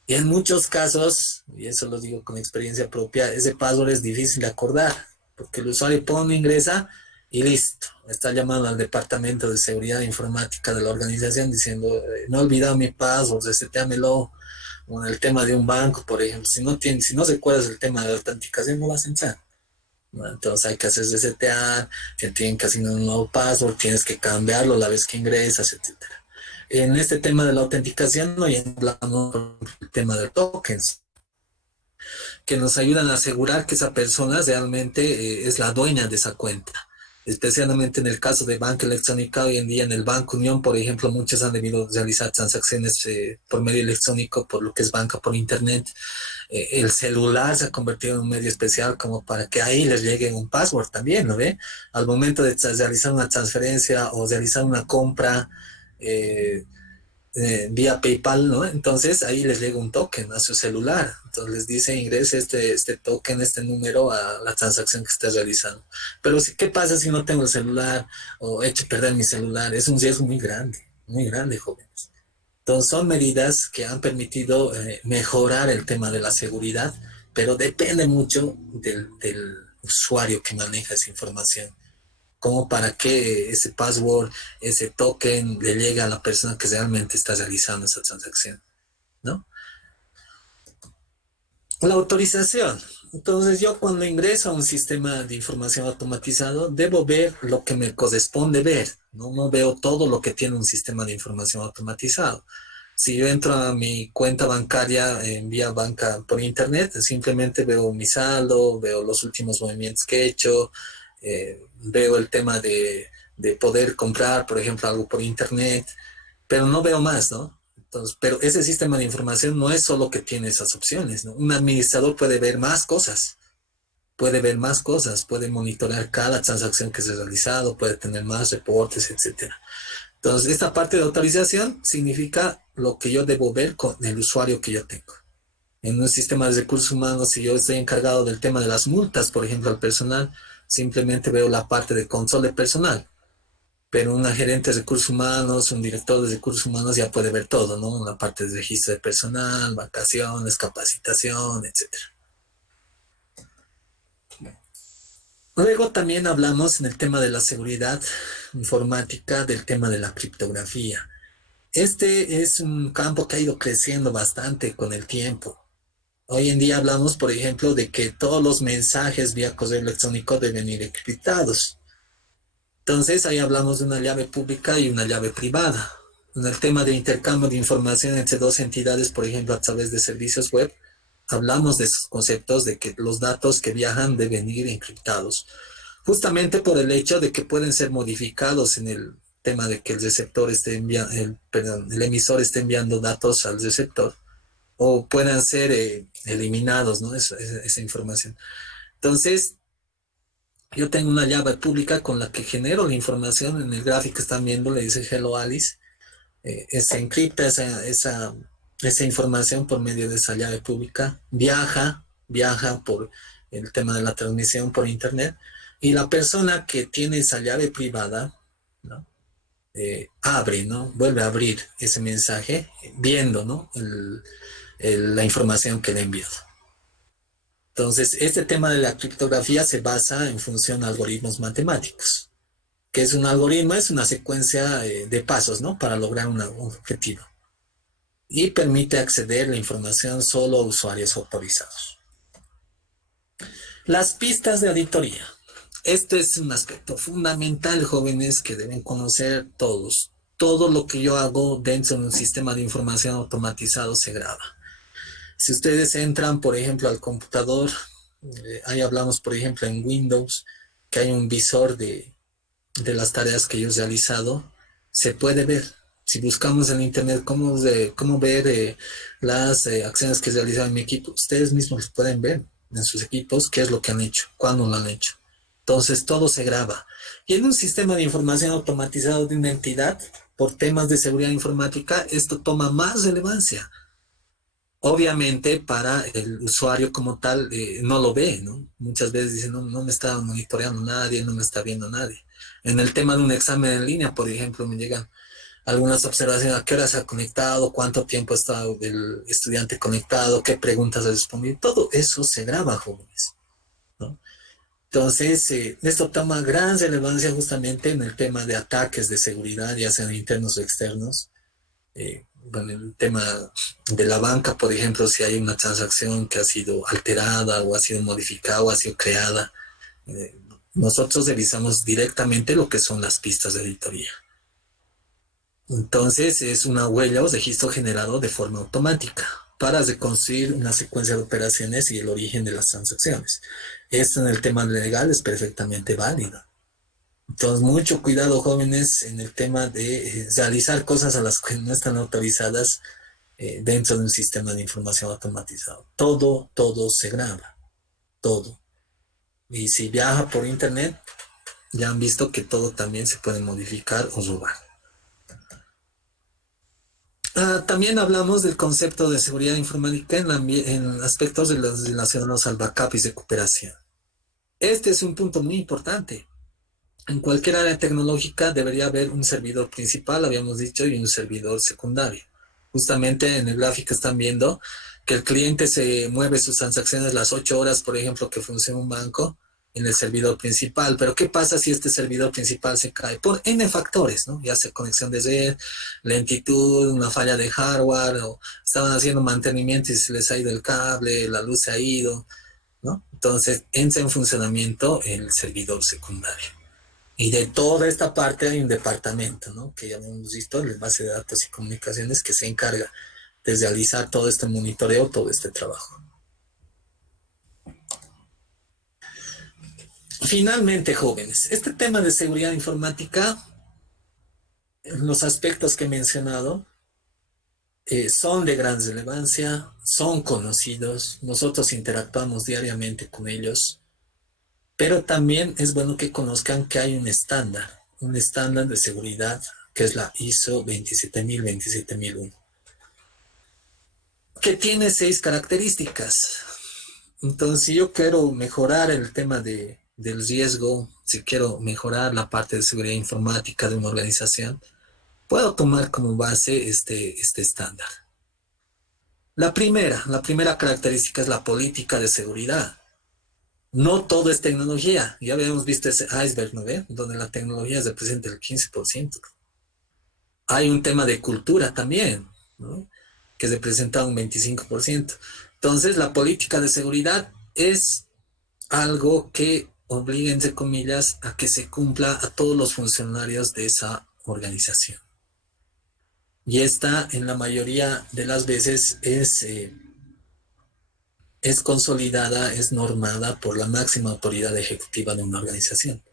Y en muchos casos, y eso lo digo con experiencia propia, ese password es difícil de acordar, porque el usuario pone, ingresa, y listo, está llamando al departamento de seguridad informática de la organización diciendo, no he olvidado mi password, resetéamelo. O en el tema de un banco, por ejemplo, si no recuerdas el tema de la autenticación, no vas a entrar, ¿no? Entonces hay que hacer resetear, te tienen que asignar un nuevo password, tienes que cambiarlo la vez que ingresas, etc. En este tema de la autenticación, hoy hablamos del tema de tokens, que nos ayudan a asegurar que esa persona realmente es la dueña de esa cuenta. especialmente en el caso de banca electrónica. Hoy en día en el Banco Unión, por ejemplo, muchos han debido realizar transacciones por medio electrónico, por lo que es banca por internet. El celular se ha convertido en un medio especial como para que ahí les llegue un password también, ¿no ve? Al momento de realizar una transferencia o realizar una compra, eh, vía PayPal, ¿no? Entonces ahí les llega un token a su celular. Entonces les dice ingrese este token, este número a la transacción que estés realizando. Pero ¿qué pasa si no tengo el celular o he hecho perder mi celular? Es un riesgo muy grande, jóvenes. Entonces son medidas que han permitido mejorar el tema de la seguridad, pero depende mucho del usuario que maneja esa información, como para que ese password, ese token le llegue a la persona que realmente está realizando esa transacción, ¿no? La autorización. Entonces yo cuando ingreso a un sistema de información automatizado debo ver lo que me corresponde ver, ¿no? No veo todo lo que tiene un sistema de información automatizado. Si yo entro a mi cuenta bancaria en vía banca por internet, simplemente veo mi saldo, veo los últimos movimientos que he hecho, veo el tema de poder comprar, por ejemplo, algo por internet, pero no veo más, ¿no? Entonces, pero ese sistema de información no es solo que tiene esas opciones, ¿no? Un administrador puede ver más cosas, puede monitorear cada transacción que se ha realizado, puede tener más reportes, etcétera. Entonces, esta parte de autorización significa lo que yo debo ver con el usuario que yo tengo. En un sistema de recursos humanos, si yo estoy encargado del tema de las multas, por ejemplo, al personal, simplemente veo la parte de control de personal. Pero un gerente de recursos humanos, un director de recursos humanos ya puede ver todo, ¿no? La parte de registro de personal, vacaciones, capacitación, etcétera. Luego también hablamos en el tema de la seguridad informática, del tema de la criptografía. Este es un campo que ha ido creciendo bastante con el tiempo. Hoy en día hablamos, por ejemplo, de que todos los mensajes vía correo electrónico deben ir encriptados. Entonces ahí hablamos de una llave pública y una llave privada. En el tema de intercambio de información entre dos entidades, por ejemplo, a través de servicios web, hablamos de esos conceptos de que los datos que viajan deben ir encriptados, justamente por el hecho de que pueden ser modificados en el tema de que el receptor esté enviando, el emisor esté enviando datos al receptor, o puedan ser eliminados, ¿no? Esa información. Entonces, yo tengo una llave pública con la que genero la información. En el gráfico que están viendo le dice Hello Alice. Se encripta esa información por medio de esa llave pública. Viaja por el tema de la transmisión por internet. Y la persona que tiene esa llave privada, ¿no? Abre, ¿no? Vuelve a abrir ese mensaje viendo, ¿no? La información que le he enviado. Entonces, este tema de la criptografía se basa en función de algoritmos matemáticos. ¿Qué es un algoritmo? Es una secuencia de pasos, ¿no? Para lograr un objetivo. Y permite acceder a la información solo a usuarios autorizados. Las pistas de auditoría. Este es un aspecto fundamental, jóvenes, que deben conocer todos. Todo lo que yo hago dentro de un sistema de información automatizado se graba. Si ustedes entran, por ejemplo, al computador, ahí hablamos, por ejemplo, en Windows, que hay un visor de las tareas que yo he realizado, se puede ver. Si buscamos en internet cómo ver las acciones que he realizado en mi equipo, ustedes mismos pueden ver en sus equipos qué es lo que han hecho, cuándo lo han hecho. Entonces, todo se graba. Y en un sistema de información automatizado de una entidad, por temas de seguridad informática, esto toma más relevancia. Obviamente para el usuario como tal no lo ve, ¿no? Muchas veces dice, no me está monitoreando nadie, no me está viendo nadie. En el tema de un examen en línea, por ejemplo, me llegan algunas observaciones: a qué hora se ha conectado, cuánto tiempo ha estado el estudiante conectado, qué preguntas ha respondido. Todo eso se graba, jóvenes, ¿no? Entonces, esto toma gran relevancia justamente en el tema de ataques de seguridad, ya sean internos o externos. Con el tema de la banca, por ejemplo, si hay una transacción que ha sido alterada o ha sido modificada o ha sido creada, nosotros revisamos directamente lo que son las pistas de auditoría. Entonces es una huella o registro generado de forma automática para reconstruir una secuencia de operaciones y el origen de las transacciones. Esto en el tema legal es perfectamente válido, Entonces, mucho cuidado, jóvenes, en el tema de realizar cosas a las que no están autorizadas dentro de un sistema de información automatizado. Todo se graba, todo. Y si viaja por internet, ya han visto que todo también se puede modificar o robar. También hablamos del concepto de seguridad informática en aspectos relacionados al backup y recuperación. Este es un punto muy importante. En cualquier área tecnológica debería haber un servidor principal, habíamos dicho, y un servidor secundario. Justamente en el gráfico están viendo que el cliente se mueve sus transacciones las 8 horas, por ejemplo, que funciona un banco en el servidor principal. Pero ¿qué pasa si este servidor principal se cae? Por N factores, ¿no? Ya sea conexión de red, lentitud, una falla de hardware, o estaban haciendo mantenimiento y se les ha ido el cable, la luz se ha ido, ¿no? Entonces entra en funcionamiento el servidor secundario. Y de toda esta parte hay un departamento, ¿no? Que ya hemos visto, la base de datos y comunicaciones, que se encarga de realizar todo este monitoreo, todo este trabajo. Finalmente, jóvenes, este tema de seguridad informática, los aspectos que he mencionado, son de gran relevancia, son conocidos, nosotros interactuamos diariamente con ellos, pero también es bueno que conozcan que hay un estándar de seguridad, que es la ISO 27000-27001, que tiene 6 características. Entonces, si yo quiero mejorar el tema del riesgo, si quiero mejorar la parte de seguridad informática de una organización, puedo tomar como base este estándar. La primera característica es la política de seguridad. No todo es tecnología. Ya habíamos visto ese iceberg, ¿no ve? Donde la tecnología representa el 15%. Hay un tema de cultura también, ¿no? Que representa un 25%. Entonces, la política de seguridad es algo que obliga, entre comillas, a que se cumpla a todos los funcionarios de esa organización. Y esta, en la mayoría de las veces, es consolidada, es normada por la máxima autoridad ejecutiva de una organización.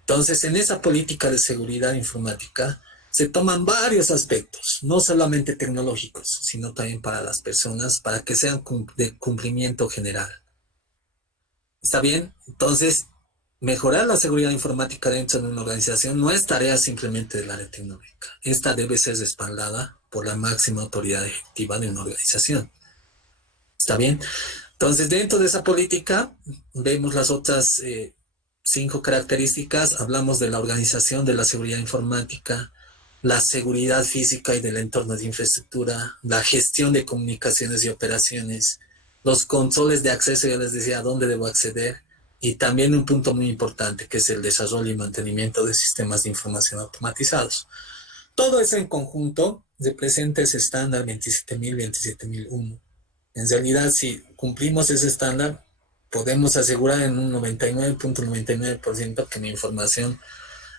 Entonces, en esa política de seguridad informática se toman varios aspectos, no solamente tecnológicos, sino también para las personas, para que sean de cumplimiento general. ¿Está bien? Entonces, mejorar la seguridad informática dentro de una organización no es tarea simplemente del área tecnológica. Esta debe ser respaldada por la máxima autoridad ejecutiva de una organización. ¿Está bien? Entonces, dentro de esa política, vemos las otras 5 características. Hablamos de la organización de la seguridad informática, la seguridad física y del entorno de infraestructura, la gestión de comunicaciones y operaciones, los controles de acceso, ya les decía, a dónde debo acceder, y también un punto muy importante, que es el desarrollo y mantenimiento de sistemas de información automatizados. Todo eso en conjunto representa ese estándar 27000-27001. En realidad, si cumplimos ese estándar, podemos asegurar en un 99.99% que mi información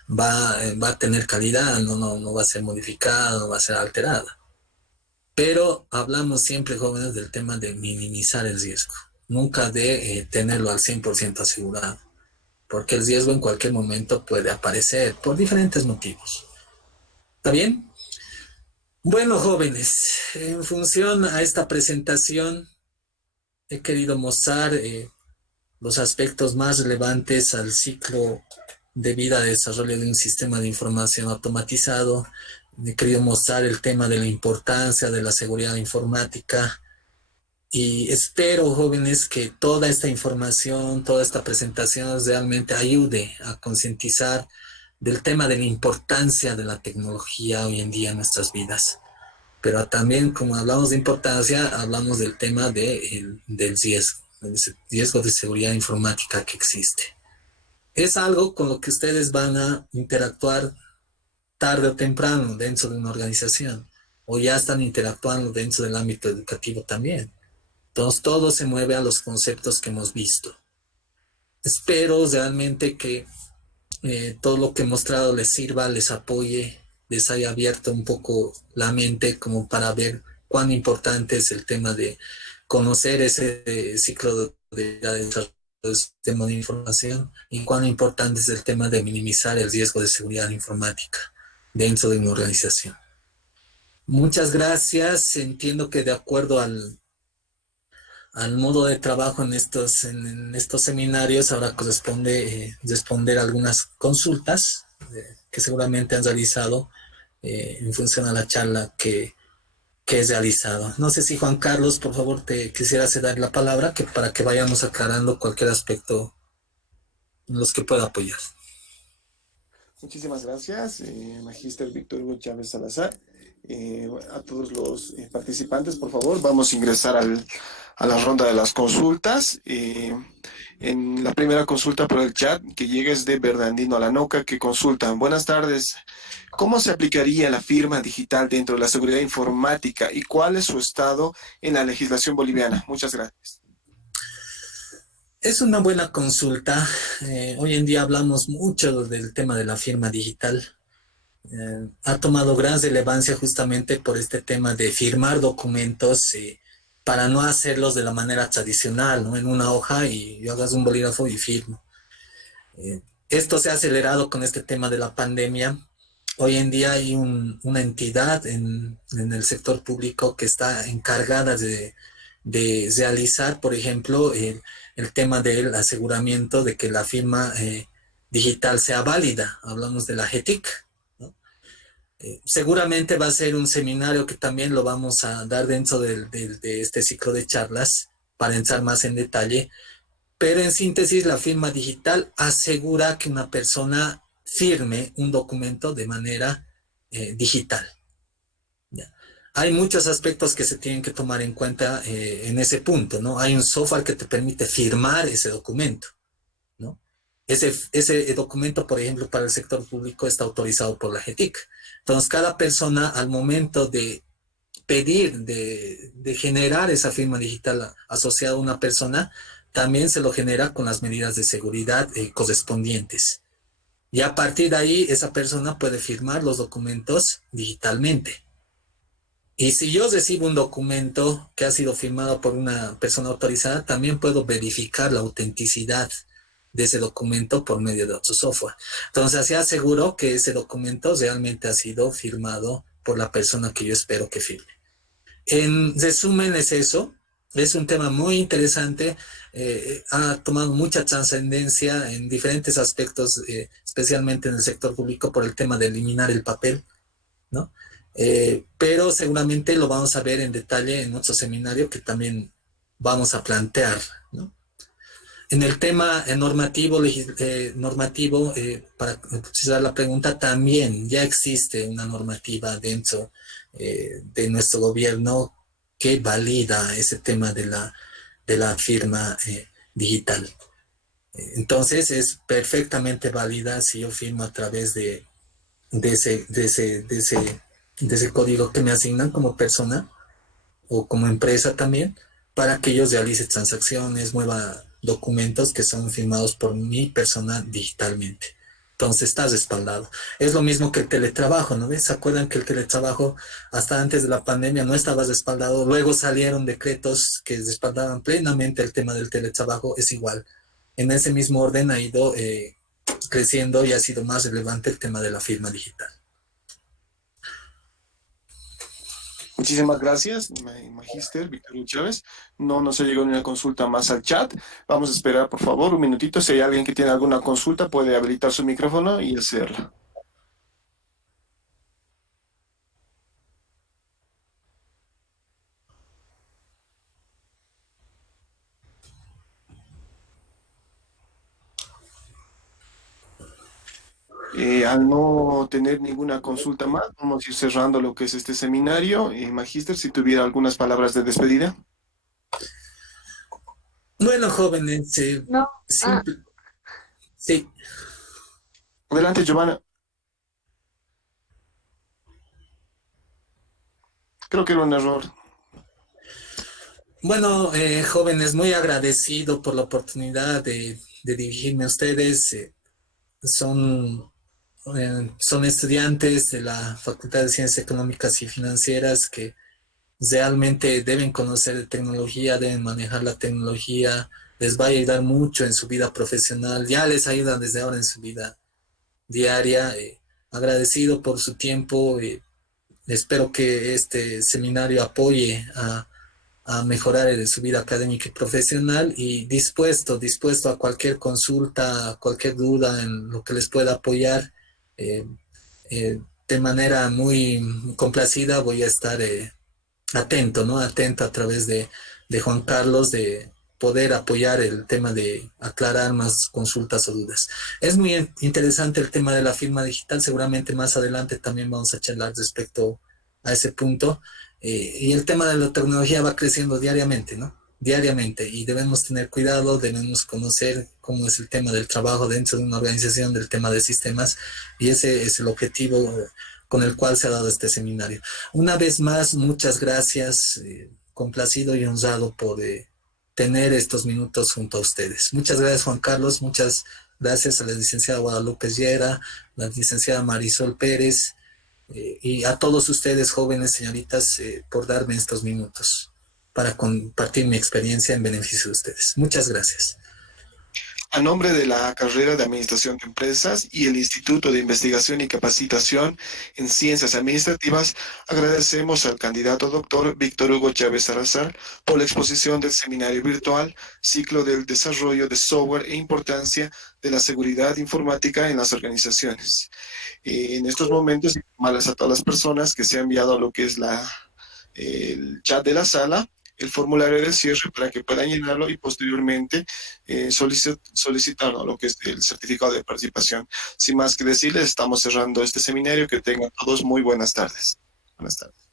va a tener calidad, no va a ser modificada, no va a ser alterada. Pero hablamos siempre, jóvenes, del tema de minimizar el riesgo, nunca de tenerlo al 100% asegurado, porque el riesgo en cualquier momento puede aparecer por diferentes motivos. ¿Está bien? Bueno, jóvenes, en función a esta presentación, he querido mostrar los aspectos más relevantes al ciclo de vida de desarrollo de un sistema de información automatizado. He querido mostrar el tema de la importancia de la seguridad informática y espero, jóvenes, que toda esta información, toda esta presentación realmente ayude a concientizar del tema de la importancia de la tecnología hoy en día en nuestras vidas. Pero también, como hablamos de importancia, hablamos del tema del riesgo, del riesgo de seguridad informática que existe. Es algo con lo que ustedes van a interactuar tarde o temprano dentro de una organización, o ya están interactuando dentro del ámbito educativo también. Entonces, todo se mueve a los conceptos que hemos visto. Espero realmente que todo lo que he mostrado les sirva, les apoye, les haya abierto un poco la mente como para ver cuán importante es el tema de conocer ese ciclo de desarrollo el sistema de información y cuán importante es el tema de minimizar el riesgo de seguridad informática dentro de una organización. Muchas gracias. Entiendo que de acuerdo al modo de trabajo en estos seminarios, ahora corresponde responder algunas consultas que seguramente han realizado en función a la charla que he realizado. No sé si Juan Carlos, por favor, te quisiera ceder la palabra para que vayamos aclarando cualquier aspecto en los que pueda apoyar. Muchísimas gracias, Magíster Víctor Hugo Chávez Salazar. A todos los participantes, por favor, vamos a ingresar a la ronda de las consultas. En la primera consulta por el chat que llega es de Bernardino Lanoca, que consultan. Buenas tardes. ¿Cómo se aplicaría la firma digital dentro de la seguridad informática y cuál es su estado en la legislación boliviana? Muchas gracias. Es una buena consulta. Hoy en día hablamos mucho del tema de la firma digital. Ha tomado gran relevancia justamente por este tema de firmar documentos para no hacerlos de la manera tradicional, ¿no? En una hoja y yo hagas un bolígrafo y firmo. Esto se ha acelerado con este tema de la pandemia. Hoy en día hay una entidad en el sector público que está encargada de realizar, por ejemplo, el tema del aseguramiento de que la firma digital sea válida. Hablamos de la GETIC. Seguramente va a ser un seminario que también lo vamos a dar dentro de este ciclo de charlas para entrar más en detalle, pero en síntesis la firma digital asegura que una persona firme un documento de manera digital. ¿Ya? Hay muchos aspectos que se tienen que tomar en cuenta en ese punto, ¿no? Hay un software que te permite firmar ese documento, ¿no? Ese documento, por ejemplo, para el sector público está autorizado por la GETIC. Entonces, cada persona al momento de pedir, de generar esa firma digital asociada a una persona, también se lo genera con las medidas de seguridad correspondientes. Y a partir de ahí, esa persona puede firmar los documentos digitalmente. Y si yo recibo un documento que ha sido firmado por una persona autorizada, también puedo verificar la autenticidad de ese documento por medio de otro software. Entonces, así aseguro que ese documento realmente ha sido firmado por la persona que yo espero que firme. En resumen, es eso. Es un tema muy interesante. Ha tomado mucha trascendencia en diferentes aspectos, especialmente en el sector público, por el tema de eliminar el papel, ¿no? Pero seguramente lo vamos a ver en detalle en otro seminario que también vamos a plantear, ¿no? En el tema normativo, para precisar la pregunta, también ya existe una normativa dentro de nuestro gobierno que valida ese tema de la firma digital. Entonces es perfectamente válida si yo firmo a través de ese código que me asignan como persona o como empresa también, para que ellos realicen transacciones, mueva documentos que son firmados por mi persona digitalmente. Entonces está respaldado. Es lo mismo que el teletrabajo, ¿no ves? ¿Se acuerdan que el teletrabajo hasta antes de la pandemia no estaba respaldado? Luego salieron decretos que respaldaban plenamente el tema del teletrabajo. Es igual. En ese mismo orden ha ido creciendo y ha sido más relevante el tema de la firma digital. Muchísimas gracias, Magíster Víctor Hugo Chávez. No nos ha llegado ni una consulta más al chat. Vamos a esperar, por favor, un minutito. Si hay alguien que tiene alguna consulta, puede habilitar su micrófono y hacerla. Al no tener ninguna consulta más, vamos a ir cerrando lo que es este seminario. Magíster, si tuviera algunas palabras de despedida. Bueno, jóvenes, sí. Adelante, Giovanna. Creo que era un error. Bueno, jóvenes, muy agradecido por la oportunidad de dirigirme a ustedes. Son estudiantes de la Facultad de Ciencias Económicas y Financieras que realmente deben conocer de tecnología, deben manejar la tecnología, les va a ayudar mucho en su vida profesional, ya les ayuda desde ahora en su vida diaria. Agradecido por su tiempo. Espero que este seminario apoye a mejorar su vida académica y profesional, y dispuesto a cualquier consulta, a cualquier duda en lo que les pueda apoyar. Eh, de manera muy complacida voy a estar atento, ¿no? Atento a través de Juan Carlos, de poder apoyar el tema de aclarar más consultas o dudas. Es muy interesante el tema de la firma digital, seguramente más adelante también vamos a charlar respecto a ese punto. Y el tema de la tecnología va creciendo diariamente, ¿no? Diariamente, y debemos tener cuidado, debemos conocer cómo es el tema del trabajo dentro de una organización, del tema de sistemas, y ese es el objetivo con el cual se ha dado este seminario. Una vez más, muchas gracias, complacido y honrado por tener estos minutos junto a ustedes. Muchas gracias, Juan Carlos, muchas gracias a la licenciada Guadalupe Llera, la licenciada Marisol Pérez, y a todos ustedes, jóvenes señoritas, por darme estos minutos para compartir mi experiencia en beneficio de ustedes. Muchas gracias. A nombre de la carrera de Administración de Empresas y el Instituto de Investigación y Capacitación en Ciencias Administrativas, agradecemos al candidato doctor Víctor Hugo Chávez Salazar por la exposición del seminario virtual Ciclo del Desarrollo de Software e Importancia de la Seguridad Informática en las Organizaciones. En estos momentos, informarles a todas las personas que se ha enviado a lo que es el chat de la sala, el formulario de cierre para que puedan llenarlo y posteriormente solicitar, ¿no?, lo que es el certificado de participación. Sin más que decirles, estamos cerrando este seminario. Que tengan todos muy buenas tardes. Buenas tardes.